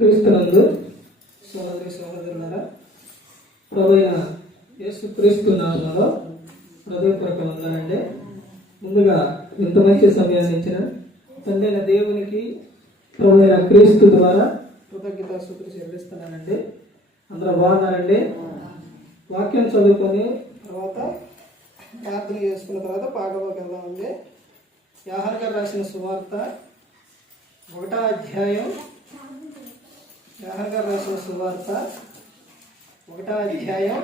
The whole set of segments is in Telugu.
క్రీస్తునందు సహోదరి సహోదరులారా, ప్రభువైన యేసుక్రీస్తు నామములో హృదయపూర్వక వందనాలండి. ముందుగా ఇంత మంచి సమయాన్ని ఇచ్చిన తండ్రి అయిన దేవునికి ప్రభువైన క్రీస్తు ద్వారా కృతజ్ఞతాస్తుతులు చెల్లిస్తున్నానండి. అందరూ బాగున్నారండి? వాక్యం చదువుకొని తర్వాత ప్రార్థన చేసుకున్న తర్వాత పాఠంలోకి వెళ్దామండి. యోహాను గారు రాసిన సువార్త 1వ అధ్యాయం, యోహాను గారు రాసిన సువార్త 1వ అధ్యాయం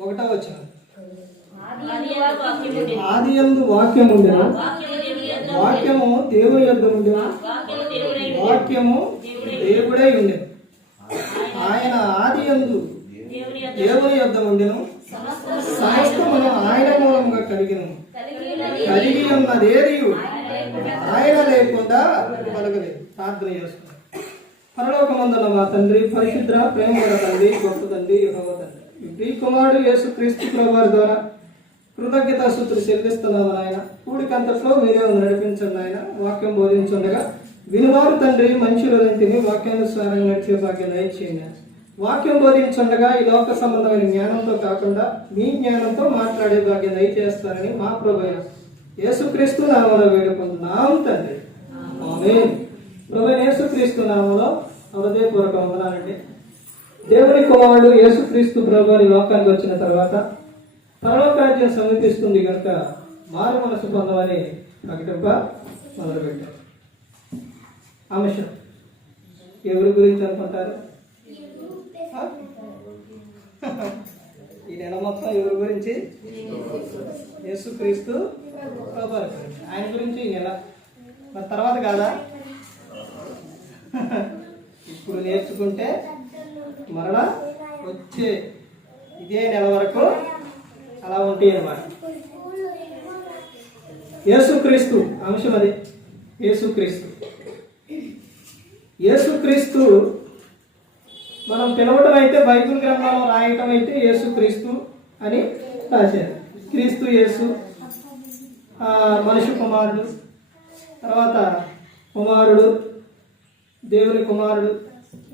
1వ వచనం. ఆదియందు వాక్యం ఉండెను, వాక్యము దేవుని యొద్ద ఉండెను, వాక్యము దేవుడై ఉండెను. ఆయన ఆదియందు దేవుని యొద్ద ఉండెను, సమస్తమును ఆయన మూలముగా కలిగి ఉన్నదేది ఆయన లేకుండా కలగలేదు. ప్రార్థన చేసుకున్నాం. పరలోకమందున్న మా తండ్రి, పరిశుద్ధ ప్రేమగల తండ్రి, గొప్ప తండ్రి, యెహోవా తండ్రి, ఈ ప్రియ కుమారుడు యేసుక్రీస్తు ప్రభువారి ద్వారా కృతజ్ఞతాస్తుతులు చెల్లిస్తున్నాము నాయన. కూడికంతట్లో మీరే నడిపించండి ఆయన. వాక్యం బోధించుండగా వినువారు తండ్రి మంచి రోజంటిని వాక్యానుసారంగా నడిచే భాగ్యం దయచేయండి. వాక్యం బోధించుండగా ఈ లోక సంబంధమైన జ్ఞానంతో కాకుండా మీ జ్ఞానంతో మాట్లాడే భాగ్యం దయచేస్తారని మా ప్రభువైన యేసుక్రీస్తు నామములో వేడుకుంటున్నాం తండ్రి. ఆమేన్. ప్రభువైన యేసుక్రీస్తు నామములో హృదయపూర్వక వందనాలండి. దేవుని కుమారుడు యేసుక్రీస్తు ప్రభువు ఈ లోకానికి వచ్చిన తర్వాత పరలోకరాజ్యం సమీపిస్తుంది కనుక మారు మనసు పొందమని ప్రకటింప మొదలుపెట్టారు. అంశం ఎవరి గురించి అనుకుంటారు? ఈ నెల మొత్తం ఎవరి గురించి? యేసుక్రీస్తు ప్రభువు గురించి. ఆయన గురించి ఈ నెల. మరి తర్వాత కాదా? ఇప్పుడు నేర్చుకుంటే మరలా వచ్చే ఇదే నెల వరకు అలా ఉంటాయి అన్నమాట. యేసుక్రీస్తు అంశం అది. యేసుక్రీస్తు మనం పిలవటం అయితే బైబిల్ గ్రంథంలో రాయటం అయితే యేసుక్రీస్తు అని రాశారు. క్రీస్తు యేసు, మనిషి కుమారుడు, తర్వాత కుమారుడు, దేవుని కుమారుడు,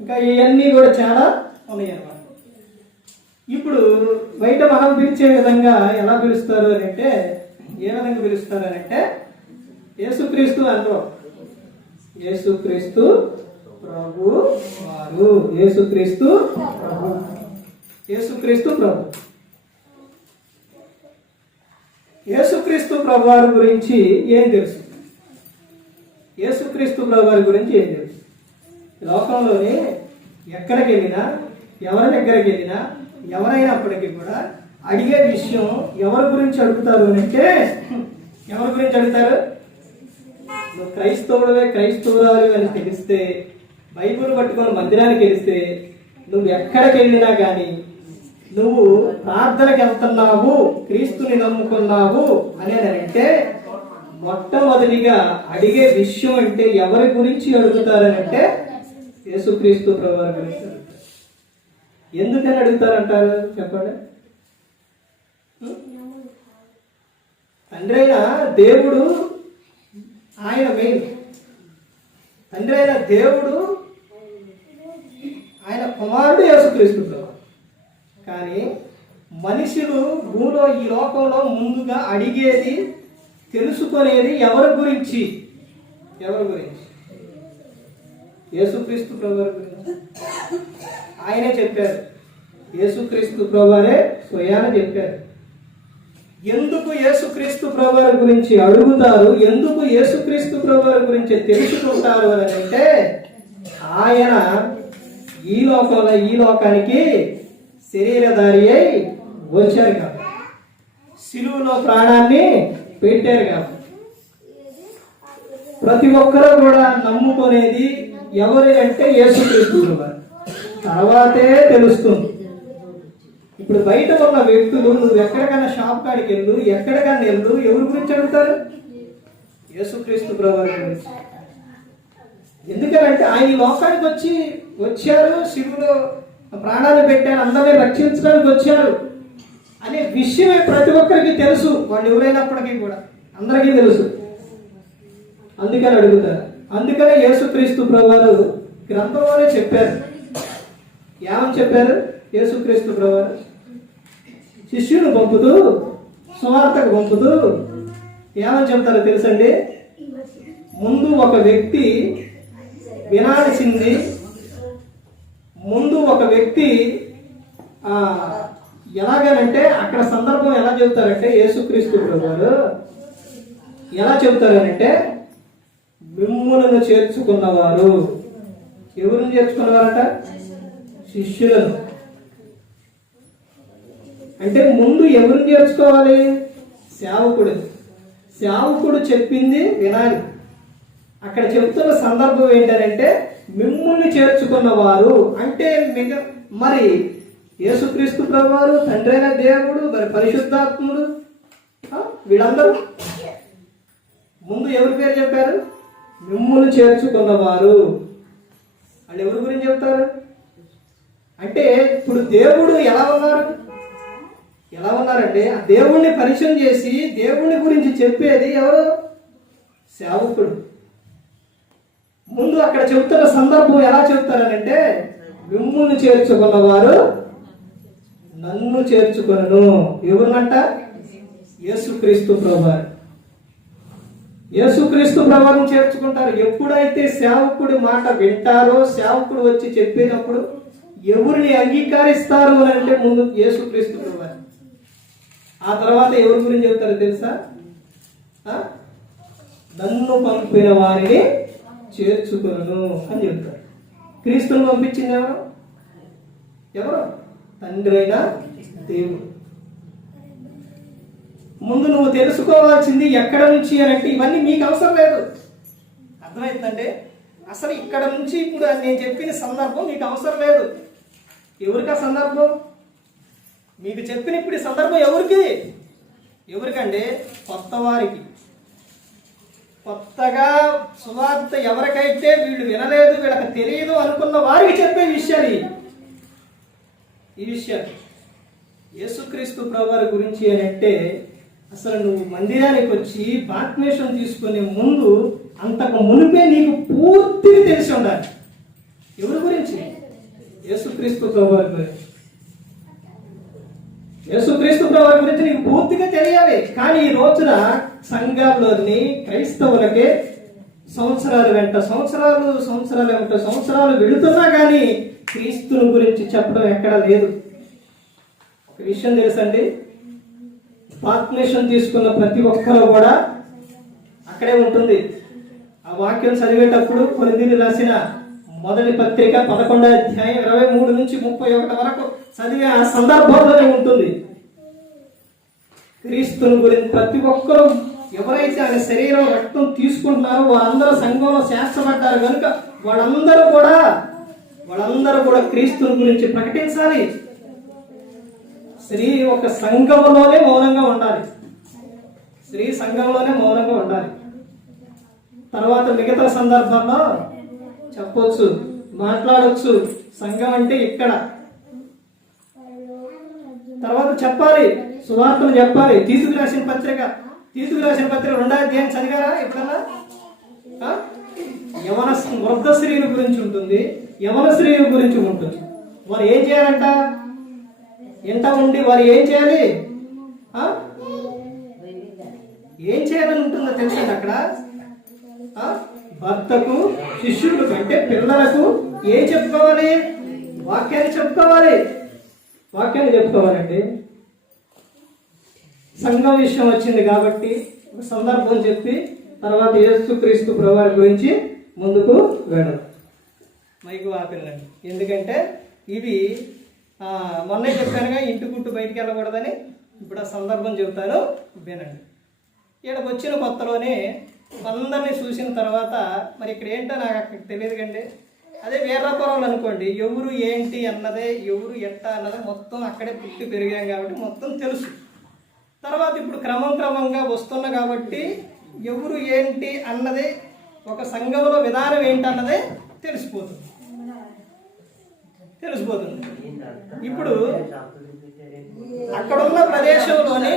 ఇంకా ఇవన్నీ కూడా చాలా ఉన్నాయి అన్నమాట. ఇప్పుడు బయట మనం పిలిచే విధంగా ఎలా పిలుస్తారు అని అంటే, ఏ విధంగా పిలుస్తారు అని అంటే, యేసుక్రీస్తు అంటారు. యేసుక్రీస్తు ప్రభు వారు, యేసుక్రీస్తు ప్రభు, యేసుక్రీస్తు ప్రభు. యేసుక్రీస్తు ప్రభు వారి గురించి ఏం తెలుసు? యేసుక్రీస్తు ప్రభు వారి గురించి ఏం తెలుసు? లోకంలోనే ఎక్కడికి వెళ్ళినా, ఎవరి దగ్గరికి వెళ్ళినా, ఎవరైనప్పటికీ కూడా అడిగే విషయం ఎవరి గురించి అడుగుతారు అని అంటే, ఎవరి గురించి అడుగుతారు? నువ్వు క్రైస్తవుడవే, క్రైస్తవురాలు అని తెలిస్తే, బైబిల్ పట్టుకొని మందిరానికి వెళితే, నువ్వు ఎక్కడికి వెళ్ళినా కానీ నువ్వు ప్రార్థనకి వెళ్తున్నావు, క్రీస్తుని నమ్ముకున్నావు అని అంటే మొట్టమొదటిగా అడిగే విషయం అంటే ఎవరి గురించి అడుగుతారని అంటే యేసుక్రీస్తు ప్రభువు గురించి అడుగుతారు. ఎందుకని అడుగుతారంటారు చెప్పండి? తండ్రి అయిన దేవుడు ఆయన మెయిన్. తండ్రి అయిన దేవుడు ఆయన కుమారుడు యేసుక్రీస్తు ప్రభువు. కానీ మనుషులు భూమిలో ఈ లోకంలో ముందుగా అడిగేది, తెలుసుకునేది ఎవరి గురించి? యేసుక్రీస్తు ప్రభువు గురించి. ఆయనే చెప్పారు. యేసుక్రీస్తు ప్రభువారే స్వయాన చెప్పారు. ఎందుకు యేసుక్రీస్తు ప్రభువారి గురించి అడుగుతారు, ఎందుకు యేసుక్రీస్తు ప్రభువారి గురించి తెలుసుకుంటారు అని అంటే, ఆయన ఈ లోకంలో, ఈ లోకానికి శరీరధారి అయి వచ్చారు కాబట్టి, శిలువలో ప్రాణాన్ని పెట్టారు కాబట్టి, ప్రతి ఒక్కరూ కూడా నమ్ముకునేది ఎవరి అంటే యేసుక్రీస్తు ప్రభువారు. తర్వాతే తెలుస్తుంది. ఇప్పుడు బయట ఉన్న వ్యక్తులు, నువ్వు ఎక్కడికైనా షాప్ కాడికి వెళ్ళు, ఎక్కడికైనా వెళ్ళు, ఎవరి గురించి అడుగుతారు? యేసుక్రీస్తు ప్రభువారి గురించి. ఎందుకంటే ఆయన ఈ లోకానికి వచ్చారు, శివుడు ప్రాణాలు పెట్టారు, అందరినీ రక్షించడానికి వచ్చారు అనే విషయమే ప్రతి ఒక్కరికి తెలుసు. వాళ్ళు ఎవరైనప్పటికీ కూడా అందరికీ తెలుసు. అందుకని అడుగుతారు. అందుకనే యేసుక్రీస్తు ప్రభువారు గ్రంథంలోనే చెప్పారు. ఏమని చెప్పారు? యేసుక్రీస్తు ప్రభువారు శిష్యుని పంపుతూ, సువార్తకు పంపుతూ ఏమని చెప్తారో తెలుసండి? ముందు ఒక వ్యక్తి వినాల్సింది, ముందు ఒక వ్యక్తి ఎలాగనంటే అక్కడ సందర్భం ఎలా చెబుతారంటే, యేసుక్రీస్తు ప్రభువారు ఎలా చెబుతారనంటే, మిమ్ములను చేర్చుకున్నవారు. ఎవరిని చేర్చుకున్నవారట? శిష్యులను. అంటే ముందు ఎవరిని చేర్చుకోవాలి? సేవకుడు. సేవకుడు చెప్పింది వినాలి. అక్కడ చెబుతున్న సందర్భం ఏంటంటే, మిమ్ముల్ని చేర్చుకున్నవారు అంటే మరి యేసుక్రీస్తు ప్రభువారు, తండ్రి అయిన దేవుడు, మరి పరిశుద్ధాత్ముడు, వీళ్ళందరూ ముందు ఎవరి పేరు చెప్పారు? మిమ్ముల్ని చేర్చుకున్నవారు. వాళ్ళు ఎవరి గురించి చెప్తారు అంటే, ఇప్పుడు దేవుడు ఎలా ఉన్నారంటే, ఆ దేవుణ్ణి పరిచయం చేసి దేవుని గురించి చెప్పేది ఎవరు? సేవకుడు. ముందు అక్కడ చెబుతున్న సందర్భం ఎలా చెబుతారనంటే, మిమ్ముల్ని చేర్చుకున్నవారు నన్ను చేర్చుకొనును. ఎవరినంట? యేసుక్రీస్తు ప్రభువారు. యేసుక్రీస్తు ప్రభువుని చేర్చుకుంటారు. ఎప్పుడైతే సేవకుడి మాట వింటారో, సేవకుడు వచ్చి చెప్పినప్పుడు ఎవరిని అంగీకరిస్తారు అని అంటే ముందు యేసుక్రీస్తు ప్రభువారు. ఆ తర్వాత ఎవరి గురించి చెబుతారో తెలుసా? నన్ను పంపిన వారిని చేర్చుకొను అని చెప్తారు. క్రీస్తును పంపించింది ఎవరు? తండ్రి అయిన దేవుడు. ముందు నువ్వు తెలుసుకోవాల్సింది ఎక్కడ నుంచి అని అంటే, ఇవన్నీ మీకు అవసరం లేదు. అర్థమవుతుందంటే, అసలు ఇక్కడ నుంచి ఇప్పుడు నేను చెప్పిన సందర్భం మీకు అవసరం లేదు. ఎవరికి ఆ సందర్భం? మీకు చెప్పిన ఇప్పుడు ఈ సందర్భం ఎవరికంటే కొత్త వారికి. కొత్తగా సువార్త ఎవరికైతే వీళ్ళు వినలేదు, వీళ్ళకి తెలియదు అనుకున్న వారికి చెప్పే విషయాలు ఈ విషయాలు. యేసుక్రీస్తు ప్రభువారి గురించి అని అంటే, అసలు నువ్వు మందిరానికి వచ్చి బాప్తిస్మం తీసుకునే ముందు, అంతకు మునిపే నీకు పూర్తిగా తెలిసి ఉండాలి. ఎవరి గురించి? యేసుక్రీస్తు ప్రభువారి గురించి. యేసుక్రీస్తు ప్రభువారి గురించి నీకు పూర్తిగా తెలియాలి. కానీ ఈ రోజున సంఘాల్లోని క్రైస్తవులకే సంవత్సరాలు వెళుతున్నా కానీ క్రీస్తుని గురించి చెప్పడం ఎక్కడా లేదు. ఒక విషయం తెలుసండి, బాప్తిస్మం తీసుకున్న ప్రతి ఒక్కరు కూడా అక్కడే ఉంటుంది. ఆ వాక్యం చదివేటప్పుడు కొరింథీయులకు రాసిన మొదటి పత్రిక 11వ అధ్యాయం 23 నుంచి 31 వరకు చదివే ఆ సందర్భంలోనే ఉంటుంది. క్రీస్తుని గురించి ప్రతి ఒక్కరు ఎవరైతే ఆయన శరీరం రక్తం తీసుకుంటున్నారో వారందరూ సంఘంలో చేర్చబడ్డారు కనుక వాళ్ళందరూ కూడా క్రీస్తుని గురించి ప్రకటించాలి. స్త్రీ ఒక సంఘంలోనే మౌనంగా ఉండాలి. తర్వాత మిగతా సందర్భంలో చెప్పొచ్చు, మాట్లాడొచ్చు. సంఘం అంటే ఇక్కడ. తర్వాత చెప్పాలి, సువార్తను చెప్పాలి. తీతుకు రాసిన పత్రిక 2వ అధ్యాయం చదివారా ఎప్పుడన్నా? వృద్ధ స్త్రీల గురించి ఉంటుంది, యవన స్త్రీల గురించి ఉంటుంది. వారు ఏం చేయాలంట? ఎంత ఉండి వారు ఏం చేయాలి? ఏం చేయాలని ఉంటుందో తెలుసండి అక్కడ. భర్తకు, శిష్యులకు అంటే పిల్లలకు ఏం చెప్పుకోవాలి? వాక్యాన్ని చెప్పుకోవాలండి. సంఘం విషయం వచ్చింది కాబట్టి ఒక సందర్భం చెప్పి తర్వాత యేసుక్రీస్తు ప్రభువారి గురించి ముందుకు వెళ్ళడం. మైకు ఆపిల్లండి. ఎందుకంటే ఇవి మొన్నే చెప్పానుగా, ఇంటి గుట్టు బయటికి వెళ్ళకూడదని. ఇప్పుడు ఆ సందర్భం చెబుతాను, వినండి. ఇక్కడికి వచ్చిన కొత్తలోనే అందరినీ చూసిన తర్వాత మరి ఇక్కడ ఏంటో నాకు అక్కడ తెలియదు కండి. అదే వీర్రాపురంలో అనుకోండి, ఎవరు ఏంటి అన్నదే, ఎవరు ఎట్ట అన్నదే మొత్తం అక్కడే పుట్టి పెరిగాం కాబట్టి మొత్తం తెలుసు. తర్వాత ఇప్పుడు క్రమంగా వస్తున్నా కాబట్టి ఎవరు ఏంటి అన్నదే, ఒక సంఘంలో విధానం ఏంటన్నదే తెలిసిపోతుంది. ఇప్పుడు అక్కడున్న ప్రదేశంలోనే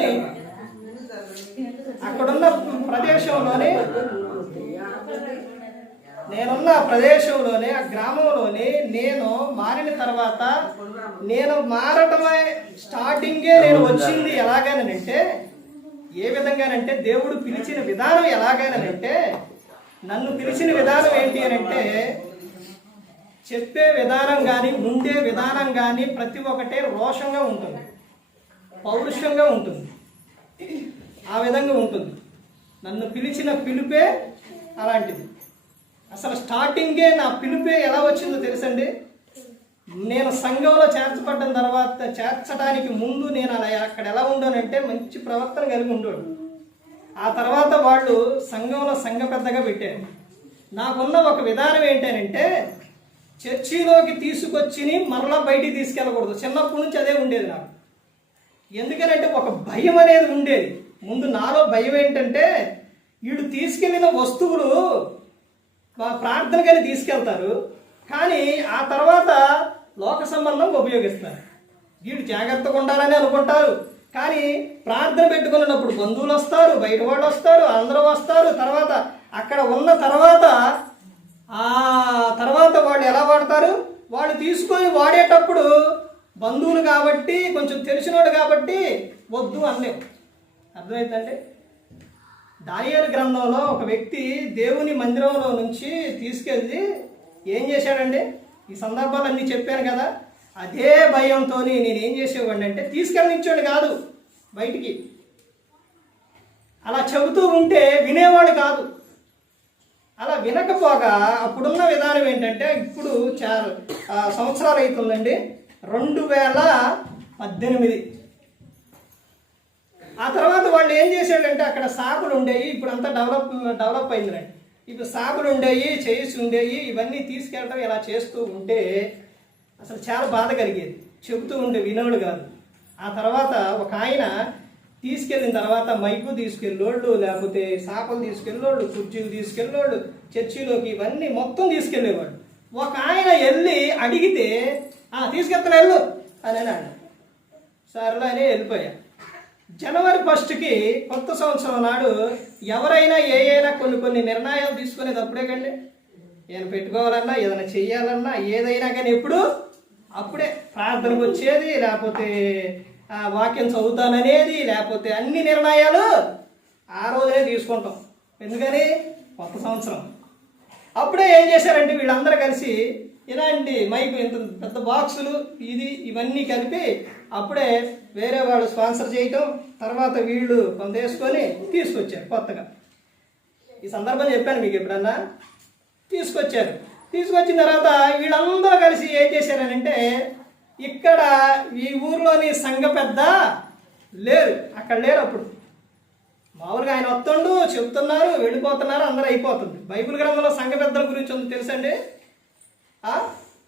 నేనున్న ప్రదేశంలోనే, ఆ గ్రామంలోనే నేను మారిన తర్వాత, నేను మారటమే స్టార్టింగే నేను వచ్చింది ఎలాగైనానంటే, ఏ విధంగానంటే దేవుడు పిలిచిన విధానం ఎలాగైనానంటే, నన్ను పిలిచిన విధానం ఏంటి అని అంటే, చెప్పే విధానం కానీ, ఉండే విధానం కానీ ప్రతి ఒక్కటే రోషంగా ఉంటుంది, పౌరుషంగా ఉంటుంది, ఆ విధంగా ఉంటుంది. నన్ను పిలిచిన పిలుపే అలాంటిది. అసలు స్టార్టింగే నా పిలుపే ఎలా వచ్చిందో తెలుసండి. నేను సంఘంలో చేర్చబడ్డ తర్వాత, చేర్చడానికి ముందు నేను అలా అక్కడ ఎలా ఉండానంటే మంచి ప్రవర్తన కలిగి ఉండేవాడు. ఆ తర్వాత వాళ్ళు సంఘంలో సంఘ పెద్దగా పెట్టారు. నాకున్న ఒక విధానం ఏంటంటే, చర్చిలోకి తీసుకొచ్చి మరలా బయటికి తీసుకెళ్ళకూడదు. చిన్నప్పటి నుంచి అదే ఉండేది నాకు. ఎందుకనంటే ఒక భయం అనేది ఉండేది. ముందు నాలో భయం ఏంటంటే, వీడు తీసుకెళ్ళిన వస్తువులు ప్రార్థనకని తీసుకెళ్తారు, కానీ ఆ తర్వాత లోక సంబంధంగా ఉపయోగిస్తారు. వీడు జాగ్రత్తగా ఉండాలని అనుకుంటారు, కానీ ప్రార్థన పెట్టుకున్నప్పుడు బంధువులు వస్తారు, బయట వాళ్ళు వస్తారు, అందరూ వస్తారు. తర్వాత అక్కడ ఉన్న తర్వాత వాళ్ళు ఎలా వాడతారు, వాళ్ళు తీసుకొని వాడేటప్పుడు బంధువులు కాబట్టి, కొంచెం తెలిసినోడు కాబట్టి వద్దు అనలేము. అర్థమవుతుందండి. దానియేలు గ్రంథంలో ఒక వ్యక్తి దేవుని మందిరంలో నుంచి తీసుకెళ్ళి ఏం చేశాడండి, ఈ సందర్భాలు అన్నీ చెప్పాను కదా. అదే భయంతో నేనేం చేసేవాడిని అంటే, తీసుకెళ్ళనిచ్చాడు కాదు బయటికి, అలా చెబుతూ ఉంటే వినేవాడు కాదు. అలా వినకపోగా అప్పుడున్న విధానం ఏంటంటే, ఇప్పుడు చాలా సంవత్సరాలు అవుతుందండి, 2018. ఆ తర్వాత వాళ్ళు ఏం చేశాడంటే, అక్కడ సాకులు ఉండేవి, ఇప్పుడు అంతా డెవలప్ అయిందండి. ఇప్పుడు సాకులు ఉండేవి, చేసి ఉండేవి, ఇవన్నీ తీసుకెళ్ళడం ఇలా చేస్తూ ఉంటే అసలు చాలా బాధ కలిగేది. చెబుతూ ఉండే వినోడు కాదు. ఆ తర్వాత ఒక ఆయన తీసుకెళ్ళిన తర్వాత మైకు తీసుకెళ్ళోళ్ళు, లేకపోతే సాకులు తీసుకెళ్ళోళ్ళు, కుర్చీలు తీసుకెళ్ళోళ్ళు, చర్చిలోకి ఇవన్నీ మొత్తం తీసుకెళ్ళేవాడు. ఒక ఆయన వెళ్ళి అడిగితే తీసుకెళ్తాను వెళ్ళు అని అన్నాడు. సరేలే అని వెళ్ళిపోయా. జనవరి 1కి కొత్త సంవత్సరం నాడు ఎవరైనా అయినా కొన్ని నిర్ణయాలు తీసుకునేది కండి. ఏమైనా పెట్టుకోవాలన్నా, ఏదైనా చెయ్యాలన్నా, ఏదైనా కానీ ఎప్పుడు అప్పుడే ప్రార్థనకు వచ్చేది, లేకపోతే వాక్యం చదువుతాననేది, లేకపోతే అన్ని నిర్ణయాలు ఆ రోజునే తీసుకుంటాం. ఎందుకని కొత్త సంవత్సరం. అప్పుడే ఏం చేశారంటే, వీళ్ళందరూ కలిసి ఇలాంటి మైకు ఇంత పెద్ద బాక్సులు ఇవన్నీ కలిపి అప్పుడే వేరే వాళ్ళు స్పాన్సర్ చేయటం, తర్వాత వీళ్ళు కొంత వేసుకొని తీసుకొచ్చారు కొత్తగా. ఈ సందర్భం చెప్పాను మీకు ఎప్పుడన్నా. తీసుకొచ్చారు. తీసుకొచ్చిన తర్వాత వీళ్ళందరూ కలిసి ఏం చేశారనంటే, ఇక్కడ ఈ ఊర్లోని సంఘ పెద్ద లేరు, అక్కడ లేరు. అప్పుడు మామూలుగా ఆయన వస్తుండు, చెప్తున్నారు, వెళ్ళిపోతున్నారు, అందరూ అయిపోతుంది. బైబిల్ గ్రంథంలో సంఘ పెద్దల గురించి ఉంది తెలుసండి.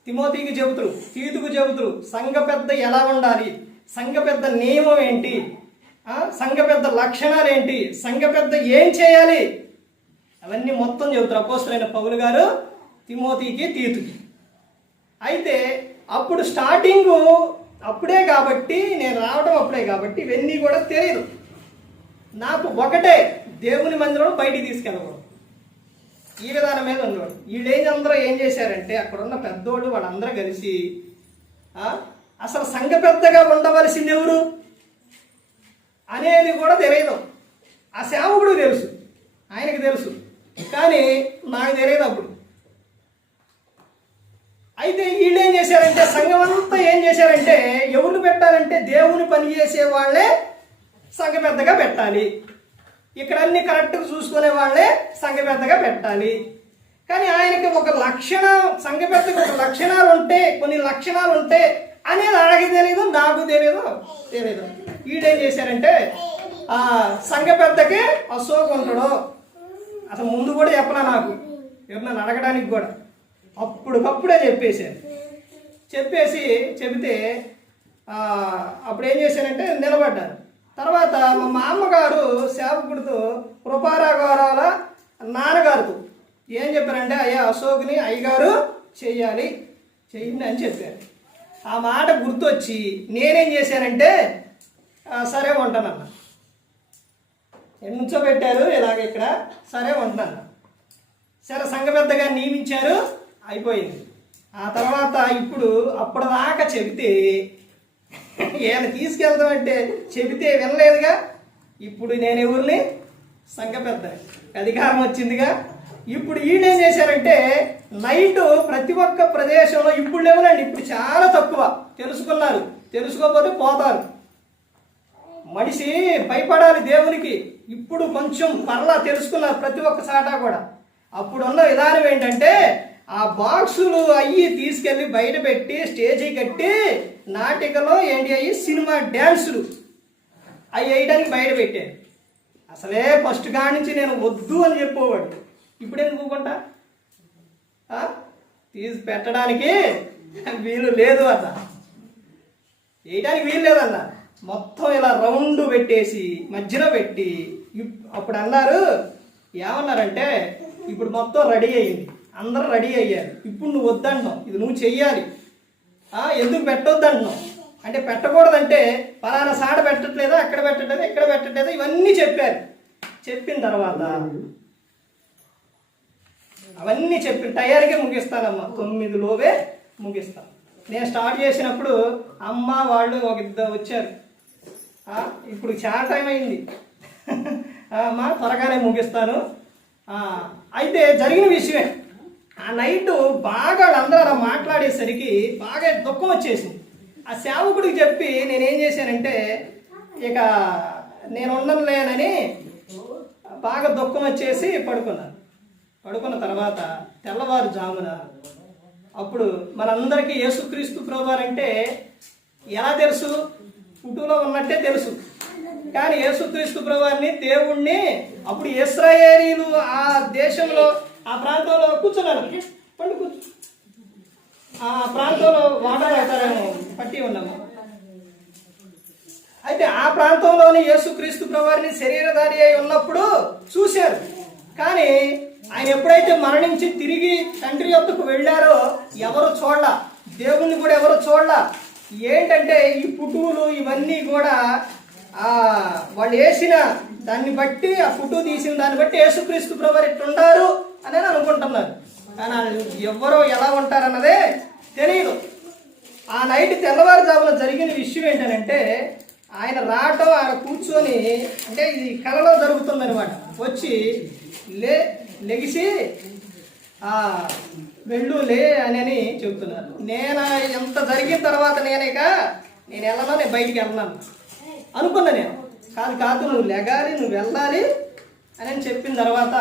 తిమోతికి చెబుతురు, తీతుకు చెబుతురు, సంఘ పెద్ద ఎలా ఉండాలి, సంఘ పెద్ద నియమం ఏంటి, సంఘ పెద్ద లక్షణాలు ఏంటి, సంఘ పెద్ద ఏం చేయాలి, అవన్నీ మొత్తం చెబుతారు అపోస్తలుడైన పౌలు గారు తిమోతికి, తీతుకి. అయితే అప్పుడు స్టార్టింగ్ అప్పుడే కాబట్టి, నేను రావడం అప్పుడే కాబట్టి ఇవన్నీ కూడా తెలియదు నాకు. ఒకటే, దేవుని మందిరం బయటికి తీసుకెళ్ళకూడదు, ఈ విధానం మీద ఉండేవాడు. వీళ్ళందరూ ఏం చేశారంటే, అక్కడున్న పెద్దోళ్ళు వాళ్ళందరూ కలిసి అసలు సంఘ పెద్దగా ఉండవలసింది ఎవరు అనేది కూడా తెలియదు. ఆ సేవకుడు తెలుసు, ఆయనకి తెలుసు, కానీ నాకు తెలియదు అప్పుడు. అయితే వీళ్ళు ఏం చేశారంటే, సంఘం అంతా ఏం చేశారంటే, ఎవరు పెట్టాలంటే దేవుని పని చేసే వాళ్ళే సంఘ పెద్దగా పెట్టాలి, ఇక్కడ అన్ని కరెక్ట్గా చూసుకునే వాళ్ళే సంఘ పెద్దగా పెట్టాలి. కానీ ఆయనకి ఒక లక్షణం, సంఘ పెద్దకి ఒక లక్షణాలు ఉంటే, కొన్ని లక్షణాలు ఉంటే అనేది ఆయనకి తెలియదు, నాకు తెలియదు. వీడేం చేశారంటే, సంఘ పెద్దకి అశోక్ ఉంటాడు. అసలు ముందు కూడా చెప్పనా, నాకు ఎవరినైనా అడగడానికి కూడా అప్పుడప్పుడే చెప్పేసి చెబితే అప్పుడు ఏం చేశారంటే నిలబడ్డారు. తర్వాత మా మామగారు సేవకుడితో, కృపారాగారాల నాన్నగారితో ఏం చెప్పారంటే, అయ్యా అశోక్ని అయ్యగారు చెయ్యండి అని చెప్పారు. ఆ మాట గుర్తొచ్చి నేనేం చేశానంటే, సరే ఉంటానన్న. నుంచోబెట్టారు ఇలాగ ఇక్కడ, సరే ఉంటున్నాను. సరే సంఘ పెద్దగా నియమించారు, అయిపోయింది. ఆ తర్వాత ఇప్పుడు అప్పటిదాకా చెబితే ఈయన తీసుకెళ్తామంటే చెబితే వినలేదుగా. ఇప్పుడు నేను ఎవరిని? సంఘ పెద్ద, అధికారం వచ్చిందిగా. ఇప్పుడు ఈయనేం చేశారంటే నైట్ ప్రతి ఒక్క ప్రదేశంలో, ఇప్పుడు లేవునండి, ఇప్పుడు చాలా తక్కువ తెలుసుకున్నారు, తెలుసుకోకపోతే పోతారు. మనిషి భయపడాలి దేవునికి. ఇప్పుడు కొంచెం పర్లా తెలుసుకున్నారు ప్రతి ఒక్క చాట కూడా. అప్పుడున్న విధానం ఏంటంటే ఆ బాక్సులు అయ్యి తీసుకెళ్ళి బయట పెట్టి స్టేజీ కట్టి నాటికలో ఏంటి అయ్యి సినిమా డ్యాన్సులు అవి వేయడానికి బయట పెట్టాను. అసలే ఫస్ట్ కాడి నుంచి నేను వద్దు అని చెప్పేవాడు. ఇప్పుడు ఎందుకు ఊకుంటా? తీసి పెట్టడానికి వీలు లేదు అన్న, వేయడానికి వీలు లేదన్న. మొత్తం ఇలా రౌండ్ పెట్టేసి మధ్యలో పెట్టి అప్పుడు అన్నారు, ఏమన్నారంటే ఇప్పుడు మొత్తం రెడీ అయ్యింది, అందరూ రెడీ అయ్యారు, ఇప్పుడు నువ్వు వద్దంటున్నావు, ఇది నువ్వు చెయ్యాలి. ఎందుకు పెట్టొద్దు అంటున్నావు అంటే, పెట్టకూడదంటే పలానా సాడ పెట్టట్లేదా, అక్కడ పెట్టట్లేదా, ఇక్కడ పెట్టట్లేదా, ఇవన్నీ చెప్పారు. చెప్పిన తర్వాత అవన్నీ చెప్పి టైర్గా ముగిస్తానమ్మా, 9 లోపే ముగిస్తాను. నేను స్టార్ట్ చేసినప్పుడు అమ్మ వాళ్ళు ఒక ఇద్దరు వచ్చారు. ఇప్పుడు చాలా టైం అయింది అమ్మా, త్వరగానే ముగిస్తాను. అయితే జరిగిన విషయమే, ఆ నైట్ బాగా వాళ్ళందరూ అలా మాట్లాడేసరికి బాగా దుఃఖం వచ్చేసింది. ఆ సేవకుడికి చెప్పి నేనేం చేశానంటే, ఇక నేను ఉండలేనని బాగా దుఃఖం వచ్చేసి పడుకున్నాను. పడుకున్న తర్వాత తెల్లవారుజామున అప్పుడు మనందరికీ యేసుక్రీస్తు ప్రభువారంటే ఎలా తెలుసు? ఫోటోలో ఉన్నట్టే తెలుసు. కానీ యేసుక్రీస్తు ప్రభువారిని, దేవుణ్ణి అప్పుడు ఇశ్రాయేలీలు ఆ దేశంలో ఆ ప్రాంతంలో కూర్చున్నారు. పండు కూర్చు, ఆ ప్రాంతంలో వాటర్ అవుతారేమో పట్టి ఉన్నాము. అయితే ఆ ప్రాంతంలోని యేసుక్రీస్తు ప్రభువారిని శరీరధారి అయి ఉన్నప్పుడు చూశారు. కానీ ఆయన ఎప్పుడైతే మరణించి తిరిగి తండ్రి యొద్దకు వెళ్ళారో ఎవరు చూడాల, దేవుణ్ణి కూడా ఎవరు చూడాల. ఏంటంటే ఈ పుట్టువులు ఇవన్నీ కూడా వాళ్ళు వేసిన దాన్ని బట్టి, ఆ పుట్టు తీసిన దాన్ని బట్టి యేసుక్రీస్తు ప్రభువారు ఎట్లుంటారు అని అనుకుంటున్నారు. కానీ ఎవరో ఎలా ఉంటారన్నదే తెలియదు. ఆ నైట్ తెల్లవారుజామున జరిగిన విషయం ఏంటంటే, ఆయన రావటం, ఆయన కూర్చొని, అంటే ఇది కలలో జరుగుతుందనమాట. వచ్చి లెగిసి వెళ్ళులే అని చెబుతున్నారు. నేను ఎంత జరిగిన తర్వాత నేను వెళ్ళను, నేను బయటికి వెళ్ళను అనుకున్నా. నేను కాదు నువ్వు లెగాలి, నువ్వు వెళ్ళాలి అని చెప్పిన తర్వాత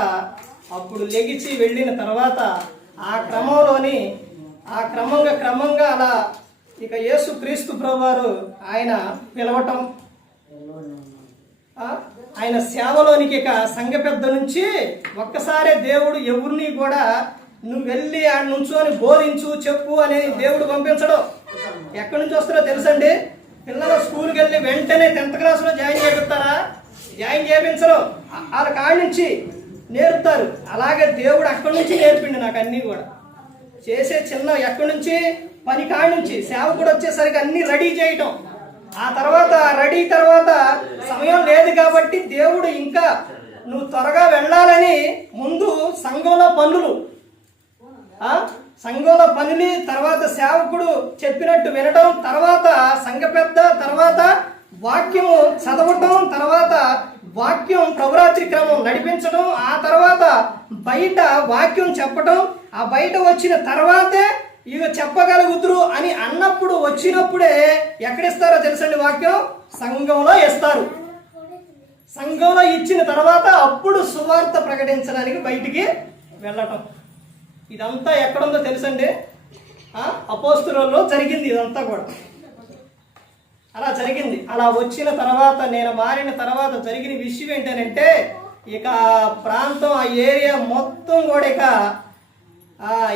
అప్పుడు లెగిసి వెళ్ళిన తర్వాత ఆ క్రమంగా అలా ఇక యేసుక్రీస్తు ప్రభువారు ఆయన పిలవటం, ఆయన సేవలోనికి ఇక సంఘ పెద్ద నుంచి ఒక్కసారే దేవుడు ఎవరిని కూడా నువ్వు వెళ్ళి ఆడ నుంచోని బోధించు, చెప్పు అని దేవుడు పంపించడం. ఎక్కడి నుంచి వస్తారో తెలుసండి? పిల్లలు స్కూల్కి వెళ్ళి వెంటనే 10th క్లాస్లో జాయిన్ చేపిస్తారా? జాయిన్ చేయించరు, వాళ్ళ కాడి నుంచి నేర్పుతారు. అలాగే దేవుడు అక్కడి నుంచి నేర్పిండి నాకు అన్నీ కూడా. చేసే చిన్న ఎక్కడి నుంచి, పని కాడి నుంచి. సేవకుడు వచ్చేసరికి అన్నీ రెడీ చేయటం. ఆ తర్వాత రెడీ తర్వాత సమయం లేదు కాబట్టి దేవుడు ఇంకా నువ్వు త్వరగా వెళ్ళాలని ముందు సంఘంలో పనులు, తర్వాత సేవకుడు చెప్పినట్టు వినటం, తర్వాత సంఘ పెద్ద, తర్వాత వాక్యము చదవటం, తర్వాత వాక్యం ప్రభురాత్రి క్రమం నడిపించడం, ఆ తర్వాత బయట వాక్యం చెప్పటం, ఆ బయట వచ్చిన తర్వాతే ఇక చెప్పగలుగుతురు అని అన్నప్పుడు వచ్చినప్పుడే ఎక్కడిస్తారో తెలుసండి? వాక్యం సంఘంలో ఇస్తారు. సంఘంలో ఇచ్చిన తర్వాత అప్పుడు సువార్త ప్రకటించడానికి బయటికి వెళ్ళటం. ఇదంతా ఎక్కడుందో తెలుసండి? అపోస్తులలో జరిగింది ఇదంతా కూడా. అలా జరిగింది. అలా వచ్చిన తర్వాత, నేను మారిన తర్వాత జరిగిన విషయం ఏంటంటే, ఇక ప్రాంతం, ఆ ఏరియా మొత్తం కూడా ఇక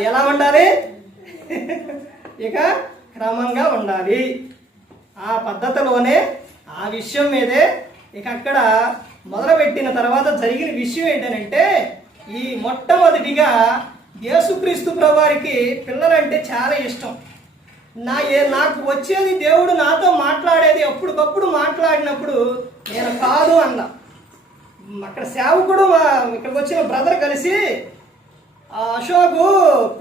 ఎలా ఉండాలి? ఇక క్రమంగా ఉండాలి. ఆ పద్ధతిలోనే, ఆ విషయం మీదే ఇక అక్కడ మొదలుపెట్టిన తర్వాత జరిగిన విషయం ఏంటంటే, ఈ మొట్టమొదటిగా యేసుక్రీస్తు ప్రభువారికి పిల్లలంటే చాలా ఇష్టం. నాకు వచ్చేది దేవుడు నాతో మాట్లాడేది, అప్పటికప్పుడు మాట్లాడినప్పుడు నేను కాదు అన్నా. అక్కడ సేవకుడు, ఇక్కడికి వచ్చిన బ్రదర్ కలిసి అశోకు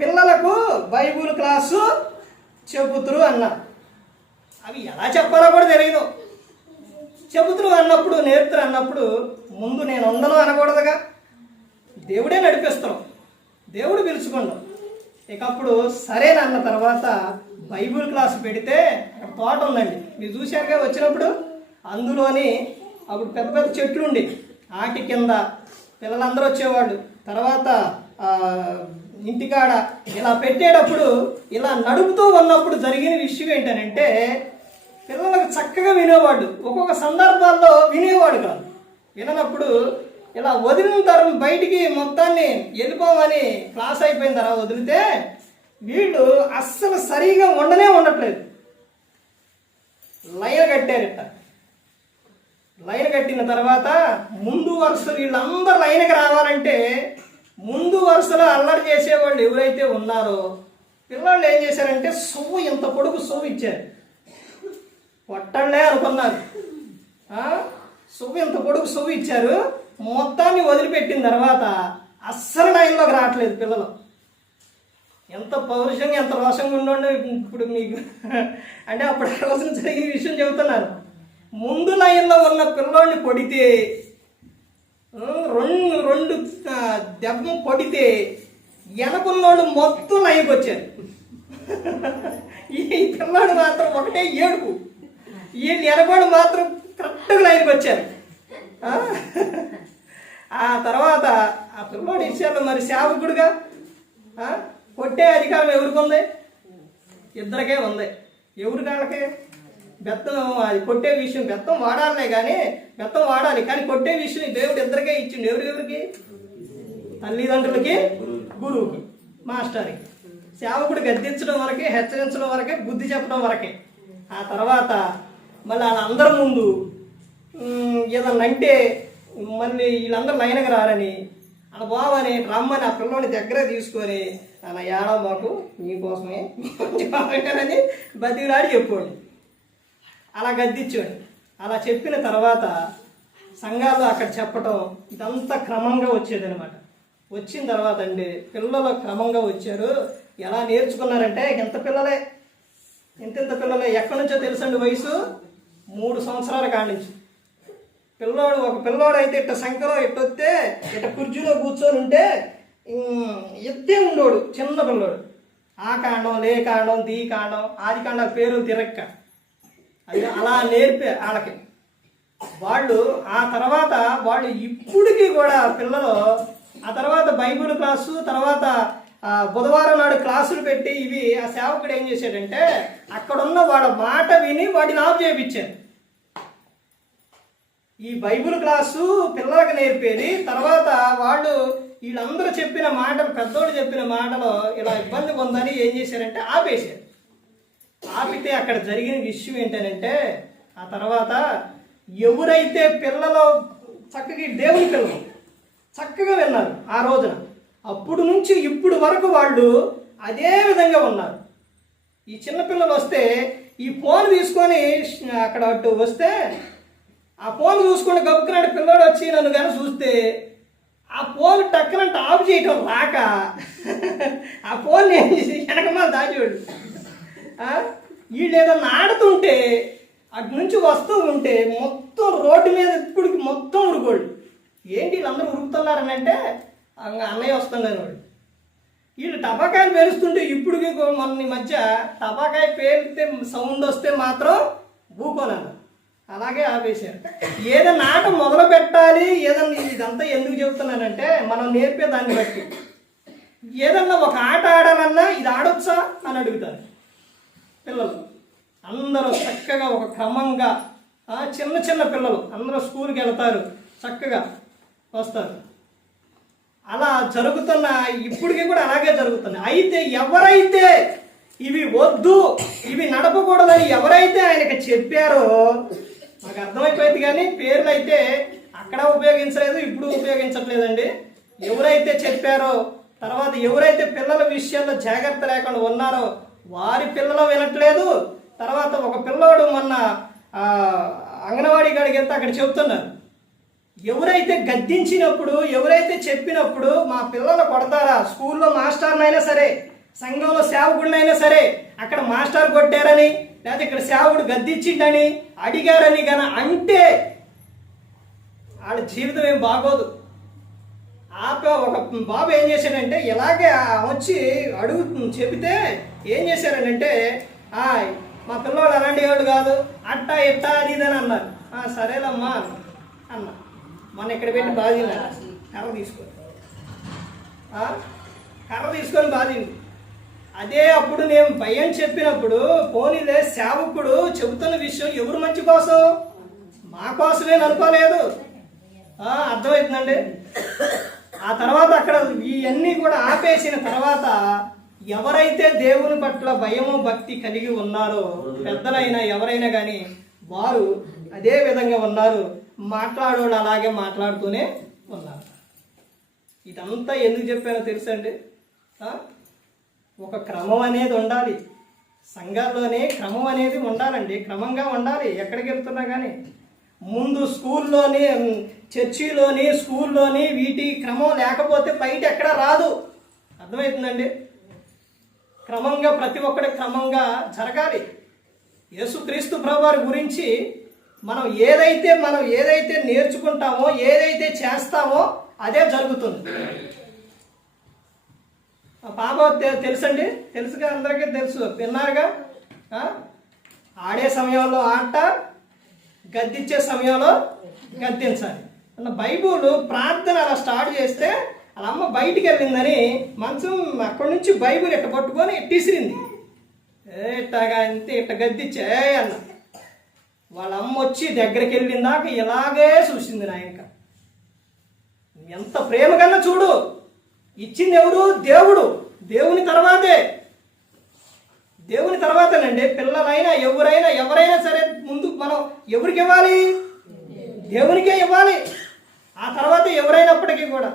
పిల్లలకు బైబుల్ క్లాసు చెబుతురు అన్న. అవి ఎలా చెప్పాలో కూడా తెలియదు. చెబుతురు అన్నప్పుడు, నేర్పుతురు అన్నప్పుడు ముందు నేను వందలు అనకూడదుగా. దేవుడే నడిపిస్తాం, దేవుడు పిలుచుకోండు. ఇక అప్పుడు సరేనన్న తర్వాత బైబుల్ క్లాస్ పెడితే అక్కడ తోట ఉందండి, మీరు చూశారుగా వచ్చినప్పుడు. అందులోని అప్పుడు పెద్ద పెద్ద చెట్లు ఉండి ఆటి కింద పిల్లలందరూ వచ్చేవాళ్ళు. తర్వాత ఇంటికాడ ఇలా పెట్టేటప్పుడు ఇలా నడుపుతూ ఉన్నప్పుడు జరిగిన విషయం ఏంటనంటే, పిల్లలకు చక్కగా వినేవాడు. ఒక్కొక్క సందర్భాల్లో వినేవాడు కాదు. వినప్పుడు ఇలా వదిలిన తర్వాత బయటికి మొత్తాన్ని వెళ్ళిపోమని క్లాస్ అయిపోయిన తర్వాత వదిలితే వీళ్ళు అస్సలు సరిగా ఉండట్లేదు. లైన్ కట్టారట. లైన్ కట్టిన తర్వాత ముందు వరుసలు వీళ్ళందరూ లైన్కి రావాలంటే ముందు వరుసలో అల్లరి చేసేవాళ్ళు ఎవరైతే ఉన్నారో పిల్లలు ఏం చేశారంటే సొవ్వు, ఇంత పొడుగు సొవ్వు ఇచ్చారు. కొట్టండే అనుకున్నారు. సొవ్వు, ఇంత పొడుగు సొవ్వు ఇచ్చారు. మొత్తాన్ని వదిలిపెట్టిన తర్వాత అస్సలు లైన్లోకి రావట్లేదు పిల్లలు. ఎంత పౌరుషంగా, ఎంత రోషంగా ఉండండి ఇప్పుడు మీకు. అంటే అప్పుడు ఆ రోజున జరిగిన విషయం చెబుతున్నారు. ముందు లైన్లో ఉన్న పిల్లోడిని కొడితే, రెండు దెబ్బ కొడితే వెనకున్నోళ్ళు మొత్తం లైన్కి వచ్చారు. ఈ పిల్లాడు మాత్రం ఒకటే ఏడుపు. ఈ వెనకోడు మాత్రం కరెక్ట్గా లైన్కి వచ్చారు. ఆ తర్వాత ఆ పిల్లోడి విషయాల్లో మరి సేవకుడుగా కొట్టే అధికారం ఎవరికి ఉంది? ఇద్దరికే ఉంది. ఎవరి కాళ్ళకే? బెత్తం, అది కొట్టే విషయం బెత్తం వాడాలనే కానీ, బెత్తం వాడాలి కానీ కొట్టే విషయం దేవుడు ఇద్దరికే ఇచ్చిండు. ఎవరికి? తల్లిదండ్రులకి, గురువుకి, మాస్టర్కి. సేవకుడు గద్దించడం వరకే, హెచ్చరించడం వరకే, బుద్ధి చెప్పడం వరకే. ఆ తర్వాత మళ్ళీ వాళ్ళందరి ముందు ఏదన్నా అంటే మళ్ళీ వీళ్ళందరూ లైన్కి రారని, అలా బావని రమ్మని ఆ పిల్లోని దగ్గర తీసుకొని అలా ఏడవ మాకు మీకోసమే అని బతికిరాడి చెప్పండి. అలా గద్దించండి. అలా చెప్పిన తర్వాత సంఘాలు అక్కడ చెప్పటం ఇదంతా క్రమంగా వచ్చేదనమాట. వచ్చిన తర్వాత అండి పిల్లలు క్రమంగా వచ్చారు. ఎలా నేర్చుకున్నారంటే ఇంత పిల్లలే, ఇంత పిల్లలే. ఎక్కడి నుంచో తెలుసండి వయసు 3 సంవత్సరాల కాడి నుంచి. పిల్లోడు, ఒక పిల్లోడు అయితే ఇట్ట సంఖ్యలో ఇట్టొస్తే ఇట్ట కుర్చీలో కూర్చొని ఉంటే ఎత్తే ఉండోడు చిన్న పిల్లోడు. ఆ కాండం, లే కాండం, దీ కాండం, ఆది కాండం పేరు తిరక్క. అది అలా నేర్పే వాళ్ళకి. వాళ్ళు ఆ తర్వాత వాళ్ళు ఇప్పటికీ కూడా పిల్లలు ఆ తర్వాత బైబిల్ క్లాసు, తర్వాత బుధవారం నాడు క్లాసులు పెట్టి ఇవి ఆ సేవకుడు ఏం చేశాడంటే అక్కడున్న వాళ్ళ మాట విని వాటిని ఆఫ్ చేయించారు. ఈ బైబిల్ క్లాసు పిల్లలకు నేర్పేది. తర్వాత వాళ్ళు వీళ్ళందరూ చెప్పిన మాటలు, పెద్దోళ్ళు చెప్పిన మాటలు ఇలా ఇబ్బంది పొందని ఏం చేశారంటే ఆపేశారు. ఆపితే అక్కడ జరిగిన విషయం ఏంటంటే ఆ తర్వాత ఎవరైతే పిల్లలు చక్కగా దేవుని పిల్లలు చక్కగా విన్నారు ఆ రోజున, అప్పుడు నుంచి ఇప్పుడు వరకు వాళ్ళు అదే విధంగా ఉన్నారు. ఈ చిన్నపిల్లలు వస్తే ఈ ఫోన్ తీసుకొని అక్కడ అటు వస్తే ఆ ఫోన్ చూసుకుంటే గబుక్కునాడు పిల్లోడు వచ్చి నన్ను కానీ చూస్తే ఆ ఫోన్ టక్కనంటే ఆఫ్ చేయటం రాక ఆ ఫోన్ ఏం చేసి వెనకమాల దాచేవాడు. వీళ్ళు ఏదన్నా ఆడుతుంటే అటు నుంచి వస్తూ ఉంటే మొత్తం రోడ్డు మీద ఇప్పటికి మొత్తం ఉరుకోడు. ఏంటి వీళ్ళందరూ ఉరుకుతున్నారని అంటే అన్నయ్య వస్తున్నాడు వాడు. వీళ్ళు టపాకాయలు పేరుస్తుంటే ఇప్పటికి మొన్న మధ్య టపాకాయ పేరితే సౌండ్ వస్తే మాత్రం భూకోనన్న అలాగే ఆపేశారు. ఏదన్నా ఆట మొదలు పెట్టాలి, ఏదన్నా ఇదంతా ఎందుకు చెబుతున్నానంటే మనం నేర్పే దాన్ని బట్టి. ఏదన్నా ఒక ఆట ఆడాలన్నా ఇది ఆడొచ్చా అని అడుగుతారు పిల్లలు. అందరూ చక్కగా ఒక క్రమంగా చిన్న చిన్న పిల్లలు అందరూ స్కూల్కి వెళ్తారు, చక్కగా వస్తారు. అలా జరుగుతున్న ఇప్పటికీ కూడా అలాగే జరుగుతున్నాయి. అయితే ఎవరైతే ఇవి వద్దు, ఇవి నడపకూడదని ఎవరైతే ఆయనకి చెప్పారో నాకు అర్థమైపోయింది. కానీ పేర్లు అయితే అక్కడ ఉపయోగించలేదు, ఇప్పుడు ఉపయోగించట్లేదండి. ఎవరైతే చెప్పారో, తర్వాత ఎవరైతే పిల్లల విషయాల్లో జాగ్రత్త లేకుండా ఉన్నారో వారి పిల్లలు వినట్లేదు. తర్వాత ఒక పిల్లోడు మొన్న అంగన్వాడీ కాడికి వెళ్తే అక్కడ చెబుతున్నారు, ఎవరైతే గద్దించినప్పుడు, ఎవరైతే చెప్పినప్పుడు మా పిల్లలు కొడతారా, స్కూల్లో మాస్టర్నైనా సరే, సంఘంలో సేవకుడినైనా సరే, అక్కడ మాస్టర్ కొట్టారని లేదా ఇక్కడ సేవకుడు గద్దించిండని అడిగారని గన అంటే వాళ్ళ జీవితం ఏం బాగోదు. ఒక బాబు ఏం చేశాడంటే ఇలాగే వచ్చి అడుగు చెబితే ఏం చేశారనంటే మా పిల్లవాడు అలాంటి వాడు కాదు, అట్టా ఇట్టా అది ఇదని అన్నారు. సరేలమ్మా అన్న, మన ఇక్కడ పెట్టి బాధింది, కర్ర తీసుకొని బాధింది. అదే అప్పుడు నేను భయం చెప్పినప్పుడు పోనీలే సేవకుడు చెబుతున్న విషయం ఎవరు మంచి కోసం, మా కోసమే అనుకోలేదు. అర్థమవుతుందండి. ఆ తర్వాత అక్కడ ఇవన్నీ కూడా ఆపేసిన తర్వాత ఎవరైతే దేవుని పట్ల భయము భక్తి కలిగి ఉన్నారో, పెద్దలైనా ఎవరైనా కానీ వారు అదే విధంగా ఉన్నారు. మాట్లాడేవాళ్ళు అలాగే మాట్లాడుతూనే ఉన్నారు. ఇదంతా ఎందుకు చెప్పానో తెలుసండి. ఒక క్రమం అనేది ఉండాలి. సంఘాల్లోనే క్రమం అనేది ఉండాలండి. క్రమంగా ఉండాలి. ఎక్కడికి వెళ్తున్నా కానీ ముందు స్కూల్లోని, చర్చిలోని, స్కూల్లోని వీటి క్రమం లేకపోతే బయట ఎక్కడ రాదు. అర్థమవుతుందండి. క్రమంగా ప్రతి ఒక్కటి క్రమంగా జరగాలి. యేసుక్రీస్తు ప్రభువారి గురించి మనం ఏదైతే నేర్చుకుంటామో, ఏదైతే చేస్తామో అదే జరుగుతుంది. పాప తెలుసండి, తెలుసుగా, అందరికీ తెలుసు, విన్నారుగా. ఆడే సమయంలో ఆట, గద్దించే సమయంలో గద్దించాలి. బైబుల్ ప్రార్థన అలా స్టార్ట్ చేస్తే వాళ్ళ అమ్మ బయటికి వెళ్ళిందని మంచం అక్కడి నుంచి బైబుల్ ఇట్ట పట్టుకొని ఇట్టిసిరింది. ఇట్టగా అంతే, ఇట్ట గద్దించే అన్న. వాళ్ళ అమ్మ వచ్చి దగ్గరికి వెళ్ళిందాక ఇలాగే చూసింది. నా ఇంకా ఎంత ప్రేమ కన్నా చూడు. ఇచ్చింది ఎవరు? దేవుడు. దేవుని తర్వాతేనండి పిల్లలైనా ఎవరైనా సరే ముందు మనం ఎవరికి ఇవ్వాలి? దేవునికే ఇవ్వాలి. ఆ తర్వాత ఎవరైనప్పటికీ కూడా.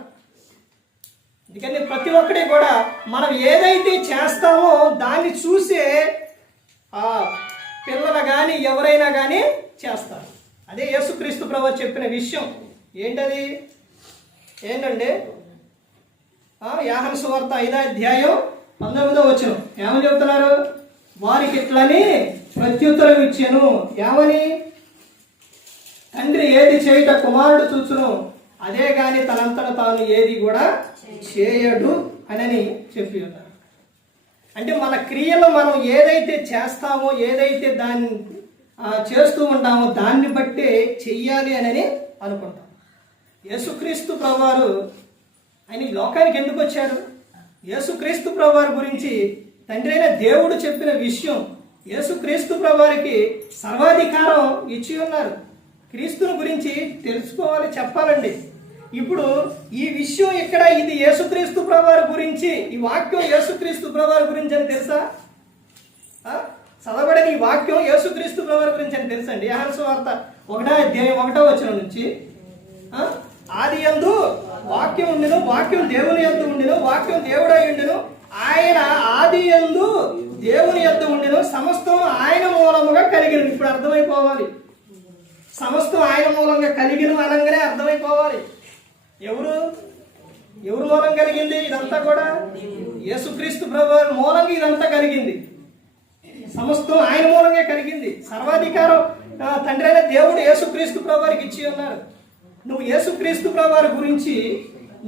ఎందుకంటే ప్రతి ఒక్కటి కూడా మనం ఏదైతే చేస్తామో దాన్ని చూసే పిల్లలు కానీ ఎవరైనా కానీ చేస్తారు. అదే యేసుక్రీస్తు ప్రభువు చెప్పిన విషయం. ఏంటండి? యోహాను సువార్త 5వ అధ్యాయం 19వ వచనం ఏమని చెబుతున్నారు? వారికి ఇట్లని ప్రత్యుత్తరం ఇచ్చాను. ఏమని? తండ్రి ఏది చేయుట కుమారుడు చూచును, అదే గాని తనంతట తాను ఏది కూడా చేయడు అని చెప్పి ఉన్నారు. అంటే మన క్రియలు మనం ఏదైతే చేస్తామో, ఏదైతే దాన్ని చేస్తూ ఉంటామో దాన్ని బట్టే చెయ్యాలి అని అనుకుంటాం. యేసుక్రీస్తు ప్రభువారు ఆయన ఈ లోకానికి ఎందుకు వచ్చారు? యేసుక్రీస్తు ప్రభువారి గురించి తండ్రి అయిన దేవుడు చెప్పిన విషయం. యేసుక్రీస్తు ప్రభువారికి సర్వాధికారం ఇచ్చి ఉన్నారు. క్రీస్తుని గురించి తెలుసుకోవాలి, చెప్పాలండి. ఇప్పుడు ఈ విషయం ఇక్కడ ఇది యేసుక్రీస్తు ప్రభువారి గురించి, ఈ వాక్యం యేసుక్రీస్తు ప్రభువారి గురించి అని తెలుసా? చదవబడిన ఈ వాక్యం యేసుక్రీస్తు ప్రభువారి గురించి అని తెలుసండి. యోహాను సువార్త 1వ అధ్యాయం 1వ వచనం నుంచి, ఆది యందు వాక్యం ఉండెను, వాక్యం దేవుని యందు ఉండెను, వాక్యం దేవుడై ఉండెను, ఆయన ఆది యందు దేవుని యొద్ద ఉండెను, సమస్తం ఆయన మూలముగా కలిగిన. ఇప్పుడు అర్థమైపోవాలి. సమస్తం ఆయన మూలంగా కలిగిన అనగానే అర్థమైపోవాలి. ఎవరు మూలం కలిగింది? ఇదంతా కూడా యేసుక్రీస్తు ప్రభువారి మూలంగా ఇదంతా కలిగింది. సమస్తం ఆయన మూలంగా కలిగింది. సర్వాధికారం తండ్రి అయిన దేవుడు యేసుక్రీస్తు ప్రభువారికి ఇచ్చి ఉన్నారు. నువ్వు యేసుక్రీస్తు ప్రభువారి గురించి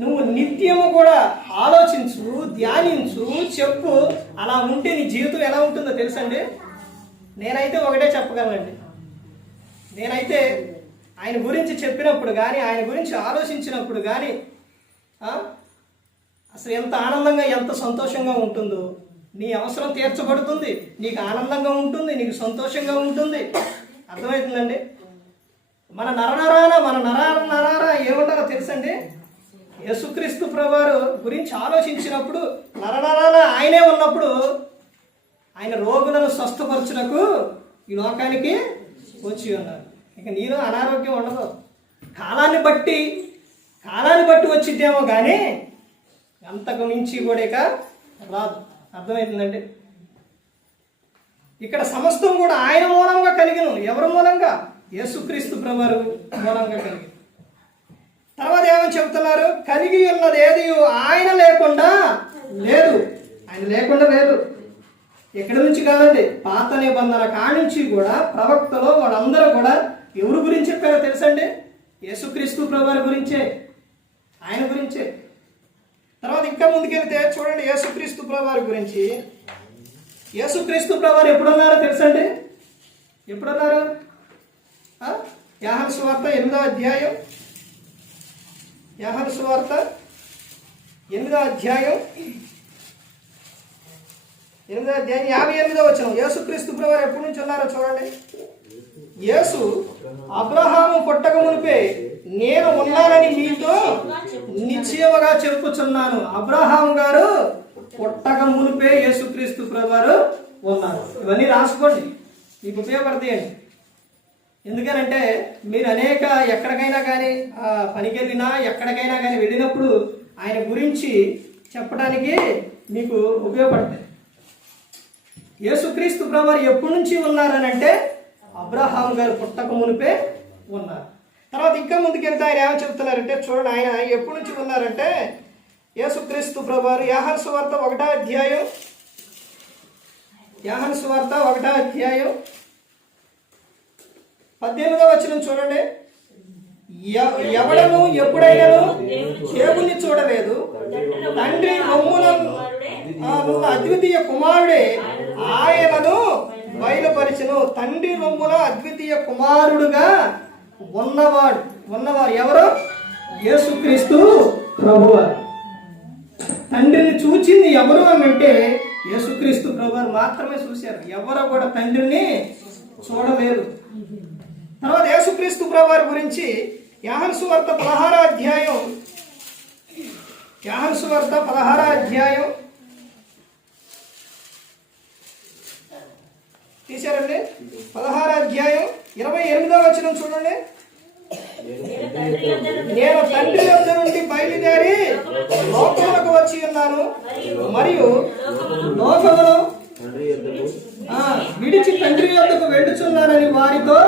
నువ్వు నిత్యము కూడా ఆలోచించు, ధ్యానించు, చెప్పు. అలా ఉంటే నీ జీవితం ఎలా ఉంటుందో తెలుసండి. నేనైతే ఒకటే చెప్పగలనండి. నేనైతే ఆయన గురించి చెప్పినప్పుడు కానీ, ఆయన గురించి ఆలోచించినప్పుడు కానీ అసలు ఎంత ఆనందంగా, ఎంత సంతోషంగా ఉంటుందో. నీ అవసరం తీర్చబడుతుంది, నీకు ఆనందంగా ఉంటుంది, నీకు సంతోషంగా ఉంటుంది. అర్థమవుతుందండి. మన నరారా ఏముంటారో తెలుసండి. యేసుక్రీస్తు ప్రభువారు గురించి ఆలోచించినప్పుడు నరనరాన ఆయనే ఉన్నప్పుడు ఆయన రోగులను స్వస్థపరచుటకు ఈ లోకానికి వచ్చి ఉన్నారు. ఇక నీలో అనారోగ్యం ఉండదు. కాలాన్ని బట్టి వచ్చిద్దేమో కానీ అంతకు మించి కూడా ఇక రాదు. అర్థమవుతుందండి. ఇక్కడ సమస్తం కూడా ఆయన మూలంగా కలిగిన. ఎవరి మూలంగా? యేసుక్రీస్తు ప్రభువారు మూలంగా కలిగి. తర్వాత ఏమని చెబుతున్నారు? కలిగి ఉన్నది ఏది ఆయన లేకుండా లేదు. ఆయన లేకుండా లేదు. ఎక్కడి నుంచి కాదండి, పాత నిబంధన కానించి కూడా ప్రవక్తలు వాళ్ళందరూ కూడా ఎవరి గురించి చెప్పారో తెలుసండి? యేసుక్రీస్తు ప్రభువారి గురించే, ఆయన గురించే. తర్వాత ఇంకా ముందుకెళ్తే చూడండి, యేసుక్రీస్తు ప్రభువారి గురించి. యేసుక్రీస్తు ప్రభువారు ఎప్పుడున్నారో తెలుసండి? ఎప్పుడున్నారు? యోహాను సువార్త 8వ అధ్యాయం, యోహాను సువార్త 8వ అధ్యాయం 58వ వచనం. యేసుక్రీస్తు ప్రభువారు ఎప్పటి నుంచి ఉన్నారో చూడండి. యేసు అబ్రహాము పుట్టక మునిపే నేను ఉన్నానని మీతో నిశ్చయముగా చెప్పుచున్నాను. అబ్రహాము గారు పుట్టక మునిపే యేసుక్రీస్తు ప్రభువారు ఉన్నారు. ఇవన్నీ రాసుకోండి, మీకు ఉపయోగపడతాయండి. ఎందుకనంటే మీరు అనేక ఎక్కడికైనా కానీ పనికి వెళ్ళినా ఎక్కడికైనా కానీ వెళ్ళినప్పుడు ఆయన గురించి చెప్పడానికి మీకు ఉపయోగపడతాయి. యేసుక్రీస్తు ప్రభువారు ఎప్పటి నుంచి ఉన్నారనంటే అబ్రహాం గారు పుట్టక మునిపే ఉన్నారు. తర్వాత ఇంకా ముందుకెళ్తే ఆయన ఏమని చెప్తున్నారంటే చూడండి, ఆయన ఎప్పటి నుంచి ఉన్నారంటే యేసుక్రీస్తు ప్రభువారు యోహాను సువార్త 1వ అధ్యాయం, యోహాను సువార్త 1వ అధ్యాయం 18వ వచనం చూడండి. ఎవడను ఎప్పుడైనాను దేవుణ్ణి చూడలేదు, తండ్రి రొమ్మున అద్వితీయ కుమారుడే ఆయనను బయలుపరిచెను. తండ్రి రొమ్మున అద్వితీయ కుమారుడుగా ఉన్నవారు ఎవరు? యేసుక్రీస్తు ప్రభువారు. తండ్రిని చూచింది ఎవరు అంటే యేసుక్రీస్తు ప్రభువారు మాత్రమే చూశారు. ఎవరు కూడా తండ్రిని చూడలేదు. తర్వాత యేసుక్రీస్తు ప్రభువారి గురించి యోహాను సువార్త 16వ అధ్యాయం, యోహాను సువార్త 16వ అధ్యాయం తీశారండి. 16వ అధ్యాయం 28వ వచనం చూడండి. నేను తండ్రి వద్ద నుండి బయలుదేరి లోకములకు వచ్చి ఉన్నాను, మరియు లోకమును విడిచి తండ్రి వద్దకు వెళ్ళుచున్నానని వారితో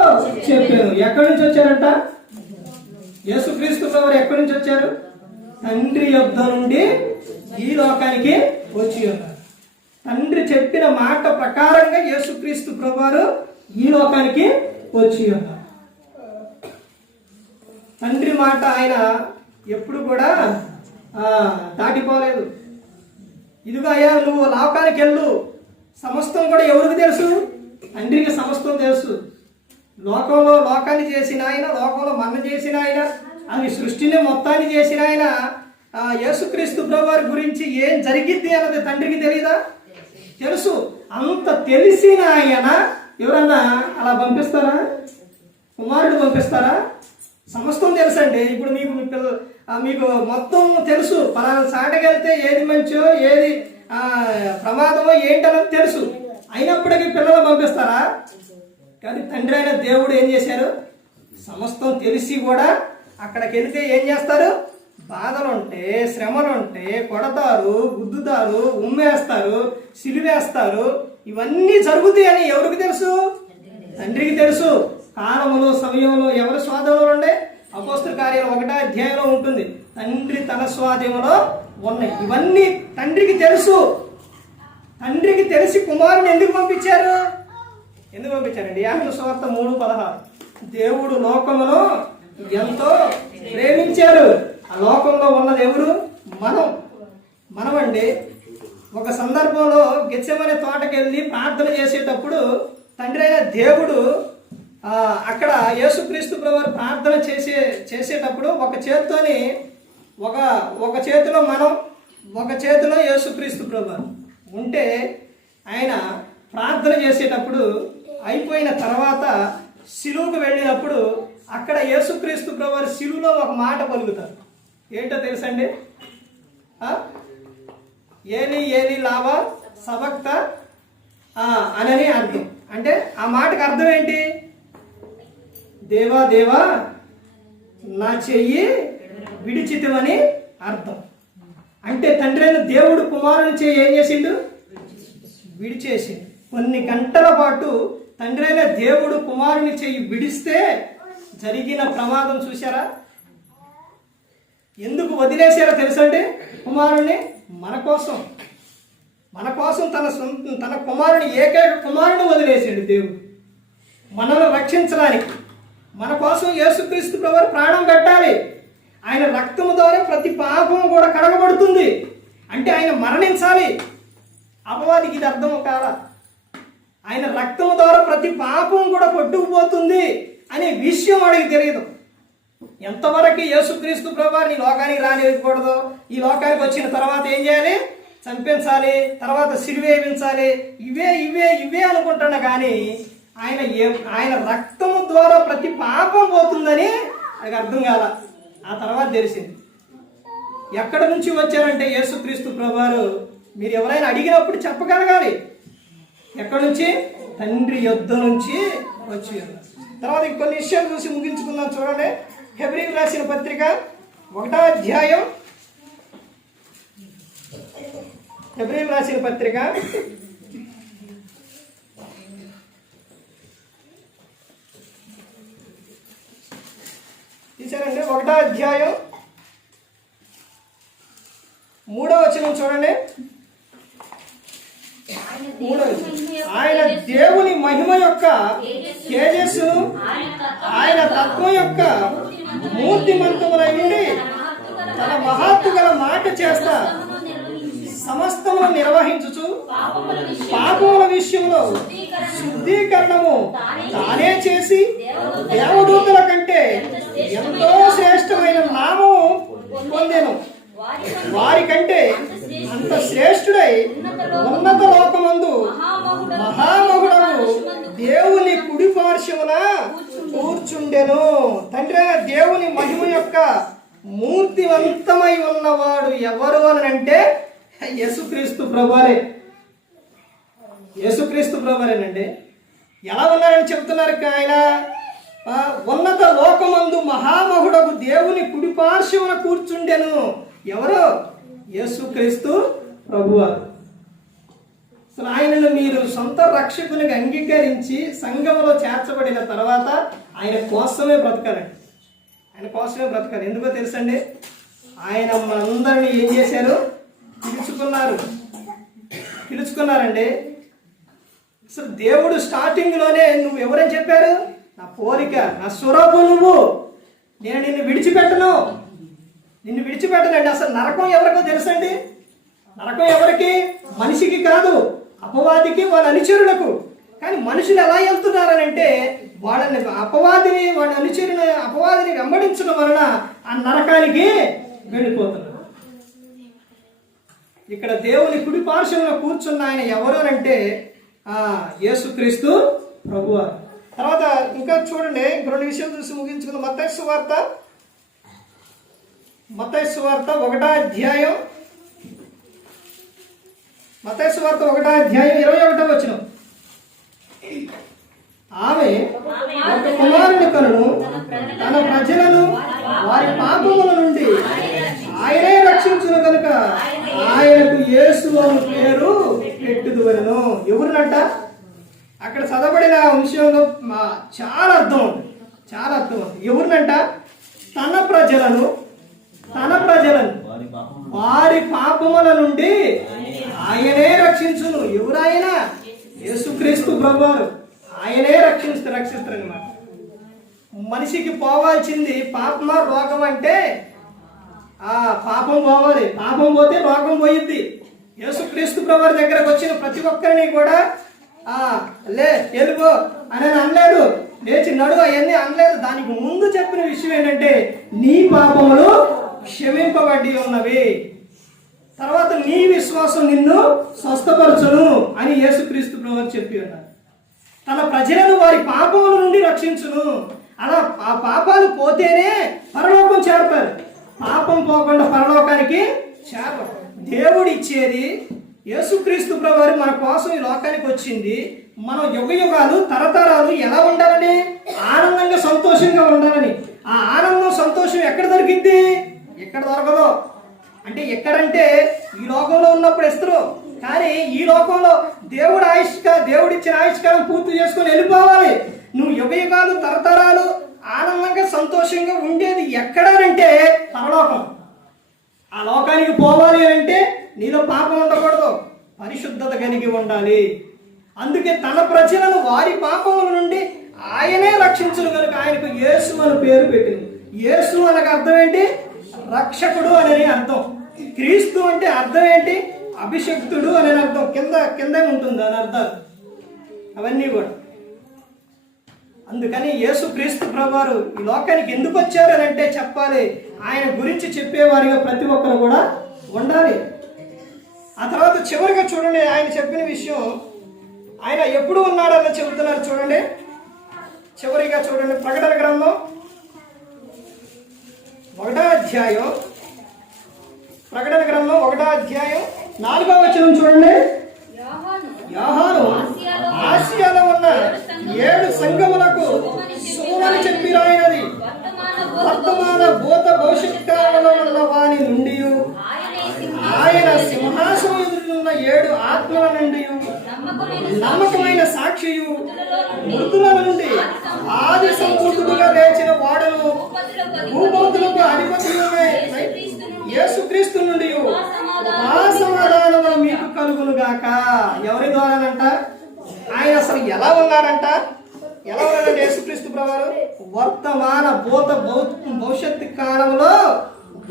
చెప్పాను. ఎక్కడి నుంచి వచ్చారంట? యేసుక్రీస్తు ప్రభువారు ఎక్కడి నుంచి వచ్చారు? తండ్రి యొద్ద నుండి ఈ లోకానికి వచ్చి ఉన్నారు. తండ్రి చెప్పిన మాట ప్రకారంగా యేసుక్రీస్తు ప్రభువారు ఈ లోకానికి వచ్చి ఉన్నారు. తండ్రి మాట ఆయన ఎప్పుడు కూడా దాటిపోలేదు. ఇదిగో అయ్యా నువ్వు లోకానికి వెళ్ళు, సమస్తం కూడా ఎవరికి తెలుసు? తండ్రికి సమస్తం తెలుసు. లోకంలో లోకాన్ని చేసిన ఆయన, లోకంలో మన చేసిన ఆయన, అది సృష్టిని మొత్తాన్ని చేసిన ఆయన యేసుక్రీస్తు ప్రభువారి గురించి ఏం జరిగిద్ది అన్నది తండ్రికి తెలియదా? తెలుసు. అంత తెలిసిన ఆయన ఎవరన్నా అలా పంపిస్తారా? కుమారుడు పంపిస్తారా? సమస్తం తెలుసండి. ఇప్పుడు మీకు మొత్తం తెలుసు. పలానా సాటకెళ్తే ఏది మంచో ఏది ప్రమాదమో ఏంటన్నది తెలుసు. అయినప్పటికీ పిల్లలు పంపిస్తారా? కానీ తండ్రి అయిన దేవుడు ఏం చేశారు? సమస్తం తెలిసి కూడా అక్కడికి వెళితే ఏం చేస్తారు? బాధలుంటే, శ్రమలుంటే కొడతారు, గుద్దుతారు, ఉమ్మేస్తారు, సిలివేస్తారు. ఇవన్నీ జరుగుతాయని ఎవరికి తెలుసు? తండ్రికి తెలుసు. కాలములో సమయంలో ఎవరి స్వాధీనంలో ఉండే? అపోస్తల కార్యాలు 1వ అధ్యాయంలో ఉంటుంది. తండ్రి తన స్వాధీనంలో ఉన్నాయి. ఇవన్నీ తండ్రికి తెలుసు. తండ్రికి తెలిసి కుమారుని ఎందుకు పంపించారు? ఎందుకు పంపించారండి? యోహాను సువార్త 3:16 దేవుడు లోకమును ఎంతో ప్రేమించారు. ఆ లోకంలో ఉన్నది ఎవరు? మనమండి. ఒక సందర్భంలో గెత్సెమనే తోటకి వెళ్ళి ప్రార్థన చేసేటప్పుడు తండ్రి అయిన దేవుడు అక్కడ యేసుక్రీస్తు ప్రభువారు ప్రార్థన చేసేటప్పుడు ఒక చేతితోని ఒక చేతిలో మనం, ఒక చేతిలో యేసుక్రీస్తు ప్రభువారు ఉంటే ఆయన ప్రార్థన చేసేటప్పుడు అయిపోయిన తర్వాత శిలువకు వెళ్ళినప్పుడు అక్కడ యేసుక్రీస్తు ప్రభువారు శిలువలో ఒక మాట పలుకుతారు. ఏంటో తెలుసండి? ఏలి ఏలి లావా సబక్త అనని అర్థం. అంటే ఆ మాటకు అర్థం ఏంటి? దేవా దేవా నా చెయ్యి విడిచితమని అర్థం. అంటే తండ్రి అయిన దేవుడు కుమారుని చెయ్యి ఏం చేసిండు? విడిచేసిండు. కొన్ని గంటల పాటు తండ్రి అయిన దేవుడు కుమారుని చెయ్యి విడిస్తే జరిగిన ప్రమాదం చూసారా? ఎందుకు వదిలేశారో తెలుసండి కుమారుణ్ణి? మన కోసం తన కుమారుని, ఏకైక కుమారుని వదిలేసాడు దేవుడు మనల్ని రక్షించడానికి. మన కోసం యేసుక్రీస్తు ప్రభువు ప్రాణం పెట్టాలి. ఆయన రక్తము ద్వారా ప్రతి పాపం కూడా కడగబడుతుంది. అంటే ఆయన మరణించాలి. అపవాదికి ఇది అర్థం కాదా? ఆయన రక్తము ద్వారా ప్రతి పాపం కూడా కొట్టుకుపోతుంది అనే విషయం వాడికి తెలియదు. ఎంతవరకు యేసుక్రీస్తు ప్రభువుని ఈ లోకానికి రానివ్వకూడదు, ఈ లోకానికి వచ్చిన తర్వాత ఏం చేయాలి? చంపించాలి, తర్వాత సిలువేయించాలి, ఇవే అనుకుంటున్నా. కానీ ఆయన రక్తము ద్వారా ప్రతి పాపం పోతుందని ఆయనకు అర్థం కాల. ఆ తర్వాత తెలిసింది. ఎక్కడి నుంచి వచ్చారంటే యేసుక్రీస్తు ప్రభువారు మీరు ఎవరైనా అడిగినప్పుడు చెప్పగలగాలి. ఎక్కడి నుంచి? తండ్రి యొద్ద నుంచి వచ్చి. తర్వాత ఇంకొన్ని విషయాలు చూసి ముగించుకుందాం. చూడండి, హెబ్రీయులకు రాసిన పత్రిక 1వ అధ్యాయం. హెబ్రీయులకు రాసిన పత్రిక 1వ అధ్యాయం 3వ వచనం చూడండి. 3వ వచనం, ఆయన దేవుని మహిమ యొక్క తేజస్సును, ఆయన తత్వం యొక్క మూర్తిమంతములై ఉండి తన మహత్తు గల మాట చేస్తా సమస్తమును నిర్వహించుచు పాపముల విషయంలో శుద్ధీకరణము తానే చేసి దేవదూతల కంటే ఎంతో శ్రేష్టమైన నామము పొందెను. వారికంటే అంత శ్రేష్ఠుడై ఉన్నత లోకమందు మహామహుడము దేవుని కుడి పార్శ్వమున కూర్చుండెను. తండ్రి, దేవుని మహిమ యొక్క మూర్తివంతమై ఉన్నవాడు ఎవరు అని అంటే యేసుక్రీస్తు ప్రభువారే. యేసుక్రీస్తు ప్రభువారేనండి. ఎలా ఉన్నారని చెప్తున్నారు? ఆయన ఉన్నత లోకమందు మహామహుడకు దేవుని కుడి పార్శ్వమున కూర్చుండెను. ఎవరు? యేసుక్రీస్తు ప్రభువారు. అసలు ఆయనను మీరు సొంత రక్షకునిగా అంగీకరించి సంఘములో చేర్చబడిన తర్వాత ఆయన కోసమే బ్రతకాలండి. ఆయన కోసమే బ్రతకాలి. ఎందుకో తెలుసండి? ఆయన మనందరినీ ఏం చేశారు? పిలుచుకున్నారండి. అసలు దేవుడు స్టార్టింగ్లోనే నువ్వు ఎవరని చెప్పారు? నా పోలిక, నా స్వరూపం నువ్వు, నేను నిన్ను విడిచిపెట్టనండి. అసలు నరకం ఎవరికో తెలుసండి? నరకం ఎవరికి? మనిషికి కాదు, అపవాదికి, వాళ్ళ అనుచరులకు. కానీ మనుషులు ఎలా వెళ్తున్నారనంటే అపవాదిని వెంబడించడం వలన ఆ నరకానికి వెళ్ళిపోతున్నారు. ఇక్కడ దేవుని కుడి పార్శ్వంలో కూర్చున్న ఆయన ఎవరు అంటే యేసుక్రీస్తు ప్రభువారు. తర్వాత ఇంకా చూడండి, రెండు విషయాలు చూసి ముగించుకుందాం. మత్తయి సువార్త 1వ అధ్యాయం 21వ వచనం. ఆమె ఒక కుమారుని కనును, తన ప్రజలను వారి పాపముల నుండి ఆయనే రక్షించును కనుక ఆయనకు యేసు అని పేరు పెట్టుదువలెను. ఎవరినంట? అక్కడ చదవబడిన విషయంలో చాలా అర్థం ఉంది. ఎవరినంట? తన ప్రజలను వారి పాపముల నుండి ఆయనే రక్షించును. ఎవరాయన? యేసుక్రీస్తు ప్రభువారు. ఆయనే రక్షిస్తారన్నమాట. మనిషికి పోవాల్సింది పాపమా రోగం అంటే పాపం పోవాలి. పాపం పోతే రోగం పోయిద్ది. యేసుక్రీస్తు ప్రభువారి దగ్గరకు వచ్చిన ప్రతి ఒక్కరిని కూడా ఎలుగో అని అనలేదు, లేచి నడు అవన్నీ అనలేదు. దానికి ముందు చెప్పిన విషయం ఏంటంటే నీ పాపములు క్షమింపబడి ఉన్నవి, తర్వాత నీ విశ్వాసం నిన్ను స్వస్థపరచును అని యేసుక్రీస్తు ప్రభువారు చెప్పి ఉన్నారు. తన ప్రజలను వారి పాపముల నుండి రక్షించును. అలా ఆ పాపాలు పోతేనే పరలోకం చేరతారు. పాపం పోకుండా పరలోకానికి చేరరు. దేవుడు ఇచ్చేది యేసుక్రీస్తు ప్రభువారు మన కోసం ఈ లోకానికి వచ్చింది. మనం యుగాలు తరతరాలు ఎలా ఉండాలని? ఆనందంగా సంతోషంగా ఉండాలని. ఆ ఆనందం సంతోషం ఎక్కడ దొరికింది? ఎక్కడ దొరకదు. అంటే ఎక్కడంటే ఈ లోకంలో ఉన్నప్పుడు ఇస్తారు. కానీ ఈ లోకంలో దేవుడిచ్చిన ఆయుష్కాలం పూర్తి చేసుకుని వెళ్ళిపోవాలి. నువ్వు యుగాలు తరతరాలు ఆనందంగా సంతోషంగా ఉండేది ఎక్కడానంటే పరలోకం. ఆ లోకానికి పోవాలి అంటే నీలో పాపం ఉండకూడదు, పరిశుద్ధత కలిగి ఉండాలి. అందుకే తన ప్రజలను వారి పాపముల నుండి ఆయనే రక్షించును కనుక ఆయనకు యేసు అని పేరు పెట్టింది. యేసు అనగా అర్థం ఏంటి? రక్షకుడు అనే అర్థం. క్రీస్తు అంటే అర్థం ఏంటి? అభిషక్తుడు అనే అర్థం. కిందే ఉంటుంది అని అర్థాలు అవన్నీ కూడా. అందుకని యేసు క్రీస్తు ప్రభువారు ఈ లోకానికి ఎందుకు వచ్చారు అని అంటే చెప్పాలి, ఆయన గురించి చెప్పేవారిగా ప్రతి ఒక్కరు కూడా ఉండాలి. ఆ తర్వాత చివరిగా చూడండి, ఆయన చెప్పిన విషయం, ఆయన ఎప్పుడు ఉన్నాడని చెబుతున్నారు చూడండి. చివరిగా చూడండి, ప్రకటన గ్రంథం 1వ అధ్యాయం, ప్రకటన గ్రంథం 1వ అధ్యాయం 4వ వచనం చూడండి. యోహాను ఆసియాలో ఉన్న 7 సంఘములకు శుభమని చెప్పి రాయినది, వర్తమాన భూత భవిష్యత్ కాలంలో ఉన్న వాని నుండి, ఆయన సింహాసనం ఎదురున్న 7 ఆత్మల నుండి, నమ్మకమైన సాక్షియు, మృతుల నుండి ఆది సంపూర్ణుడుగా లేచిన వాడను, భూభూతులకు అధిపతులనే యేసుక్రీస్తు నుండి సమాధానము మీకు కలుగును గాక. ఎవరి ద్వారానంట? ఆయన అసలు ఎలా ఉన్నాడంట? యేసుక్రీస్తు ప్రభువారు వర్తమాన భూత భవిష్యత్తు కాలంలో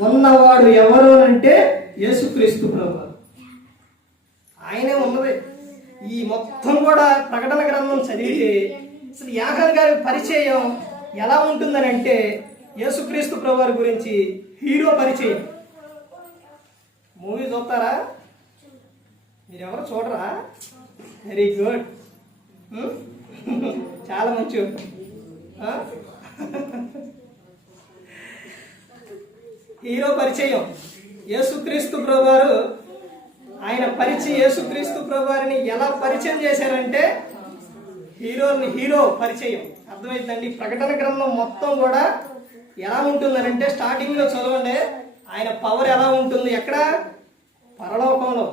ఉన్నవాడు ఎవరు అంటే యేసుక్రీస్తు ప్రభువారు. ఆయనే ఉన్నది. ఈ మొత్తం కూడా ప్రకటన గ్రంథం చదివితే అసలు యోహాను గారి పరిచయం ఎలా ఉంటుందని అంటే, యేసుక్రీస్తు ప్రభువారి గురించి హీరో పరిచయం. మూవీ చూస్తారా? మీరెవరు చూడరా? వెరీ గుడ్, చాలా మంచి. హీరో పరిచయం యేసుక్రీస్తు ప్రభువారు. ఆయన యేసుక్రీస్తు ప్రభువారిని ఎలా పరిచయం చేశారంటే హీరో పరిచయం. అర్థమైందండి? ప్రకటన గ్రంథం మొత్తం కూడా ఎలా ఉంటుందనంటే, స్టార్టింగ్ లో చదవండి, ఆయన పవర్ ఎలా ఉంటుంది. ఎక్కడ? పరలోకంలో.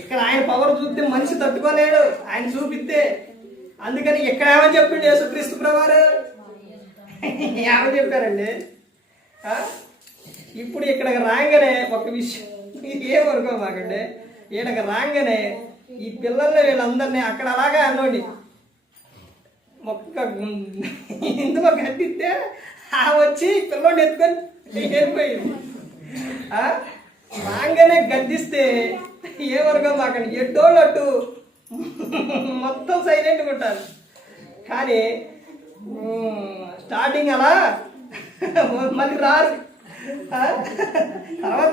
ఇక్కడ ఆయన పవర్ చూస్తే మనిషి తట్టుకోలేడు, ఆయన చూపిస్తే. అందుకని ఇక్కడ ఏమని చెప్పిండు యేసుక్రీస్తు ప్రభువారు? ఏమని చెప్పారండి? ఇప్పుడు ఇక్కడికి రాగానే ఒక విషయం ఏమనుకో మాకండి, ఈయనకి రాగానే ఈ పిల్లల్ని వీళ్ళందరినీ అక్కడ అలాగే అన్నోండి ఒక్క ఇందులో కట్టిస్తే వచ్చి పిల్లోడిని ఎత్తుకొని వెళ్ళిపోయింది. రాగానే గద్దిస్తే ఏమనుకో మాకండి, ఎట్టోళ్ళు అట్టు మొత్తం సైలెంట్గా ఉంటారు. కానీ స్టార్టింగ్ అలా మళ్ళీ రారు,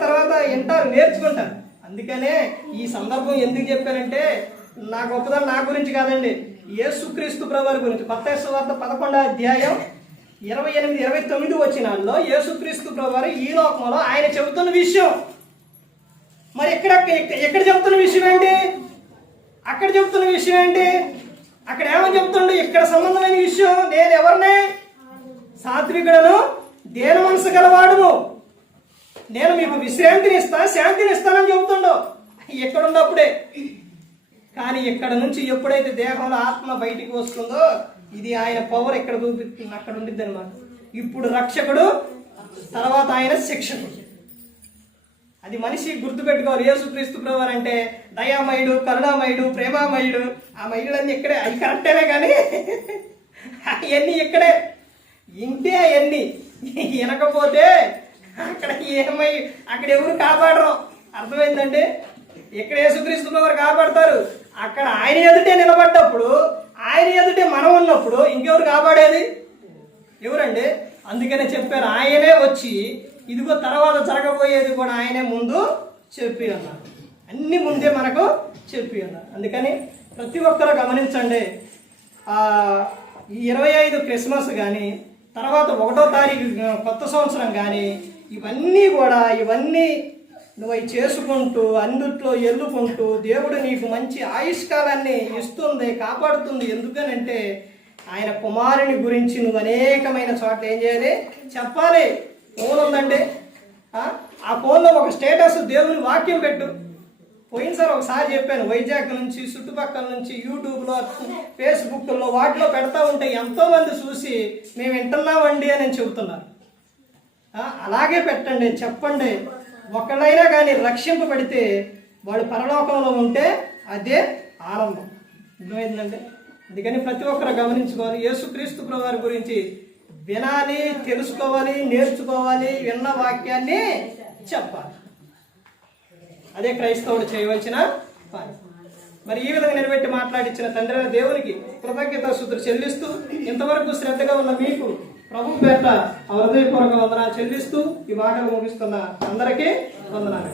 తర్వాత వింటారు, నేర్చుకుంటారు. అందుకనే ఈ సందర్భం ఎందుకు చెప్పానంటే, నా గొప్పదనం నా గురించి కాదండి, యేసుక్రీస్తు ప్రభువారి గురించి. మత్తయి సువార్త 11వ అధ్యాయం 28-29 వచనాల్లో యేసుక్రీస్తు ప్రభువారు ఈ లోకంలో ఆయన చెబుతున్న విషయం. మరి ఎక్కడ చెబుతున్న విషయం ఏంటి? అక్కడ చెబుతున్న విషయం ఏంటి? అక్కడ ఏమని చెప్తుండే? ఇక్కడ సంబంధమైన విషయం. నేను ఎవరినే? సాత్వికుడను, దేన మనసు గలవాడును, నేను మీకు విశ్రాంతిని శాంతిని ఇస్తానని చెబుతుండో ఎక్కడున్నప్పుడే. కానీ ఇక్కడ నుంచి ఎప్పుడైతే దేహంలో ఆత్మ బయటికి వస్తుందో, ఇది ఆయన పవర్ ఎక్కడ చూపిస్తుంది, అక్కడ ఉండిద్ది అనమాట. ఇప్పుడు రక్షకుడు, తర్వాత ఆయన శిక్షకుడు. అది మనిషి గుర్తుపెట్టుకోవాలి. యేసుక్రీస్తు ప్రభువారు అంటే దయామయుడు, కరుణామయుడు, ప్రేమామయుడు. ఆ మయుడులన్నీ ఇక్కడే, అవి కరెక్టేనే, కానీ అవన్నీ ఇక్కడే ఇంటే అవన్నీ వినకపోతే అక్కడ అక్కడ ఎవరు కాపాడరు. అర్థమైందండి? ఇక్కడ యేసుక్రీస్తు ప్రభువారు కాపాడతారు. అక్కడ ఆయన ఎదుటే నిలబడ్డప్పుడు, ఆయన ఎదుటే మనం ఉన్నప్పుడు ఇంకెవరు కాపాడేది? ఎవరండి? అందుకనే చెప్పారు, ఆయనే వచ్చి ఇదిగో తర్వాత జరగబోయేది కూడా ఆయనే ముందు చెప్పి ఉన్నారు. అన్ని ముందే మనకు చెప్పి ఉన్నారు. అందుకని ప్రతి ఒక్కరూ గమనించండి. ఈ 25 క్రిస్మస్ కానీ, తర్వాత 1వ తారీఖు కొత్త సంవత్సరం కానీ, ఇవన్నీ నువ్వు అవి చేసుకుంటూ అందుట్లో ఎల్లుకుంటూ దేవుడు నీకు మంచి ఆయుష్కాలాన్ని ఇస్తుంది, కాపాడుతుంది. ఎందుకనంటే ఆయన కుమారుని గురించి నువ్వు అనేకమైన చోట్ల ఏం చేయాలి? చెప్పాలి. ఫోన్ ఉందండి, ఆ ఫోన్లో ఒక స్టేటస్ దేవుని వాక్యం పెట్టు. పోయినసారి ఒకసారి చెప్పాను, వైజాగ్ నుంచి చుట్టుపక్కల నుంచి యూట్యూబ్లో, ఫేస్బుక్లో వాటిలో పెడతా ఉంటే ఎంతోమంది చూసి మేము వింటున్నామండి అని చెబుతున్నారు. అలాగే పెట్టండి, చెప్పండి. ఒకళ్ళైనా కానీ రక్షింపబడితే వాడు పరలోకంలో ఉంటే అదే ఆనందం. అర్థమైందంటే అందుకని ప్రతి ఒక్కరు గమనించుకోవాలి. యేసుక్రీస్తు ప్రభువారి గురించి వినాలి, తెలుసుకోవాలి, నేర్చుకోవాలి, విన్న వాక్యాన్ని చెప్పాలి. అదే క్రైస్తవుడు చేయవలసిన పని. మరి ఈ విధంగా నిలబెట్టి మాట్లాడించిన తండ్రి దేవునికి కృతజ్ఞతాస్తుతులు చెల్లిస్తూ, ఇంతవరకు శ్రద్ధగా ఉన్న మీకు ప్రభు పేట హృదయపూర్వక వందనాలు చెల్లిస్తూ ఈ మాటలు ముగిస్తున్న అందరికీ వందనాలు.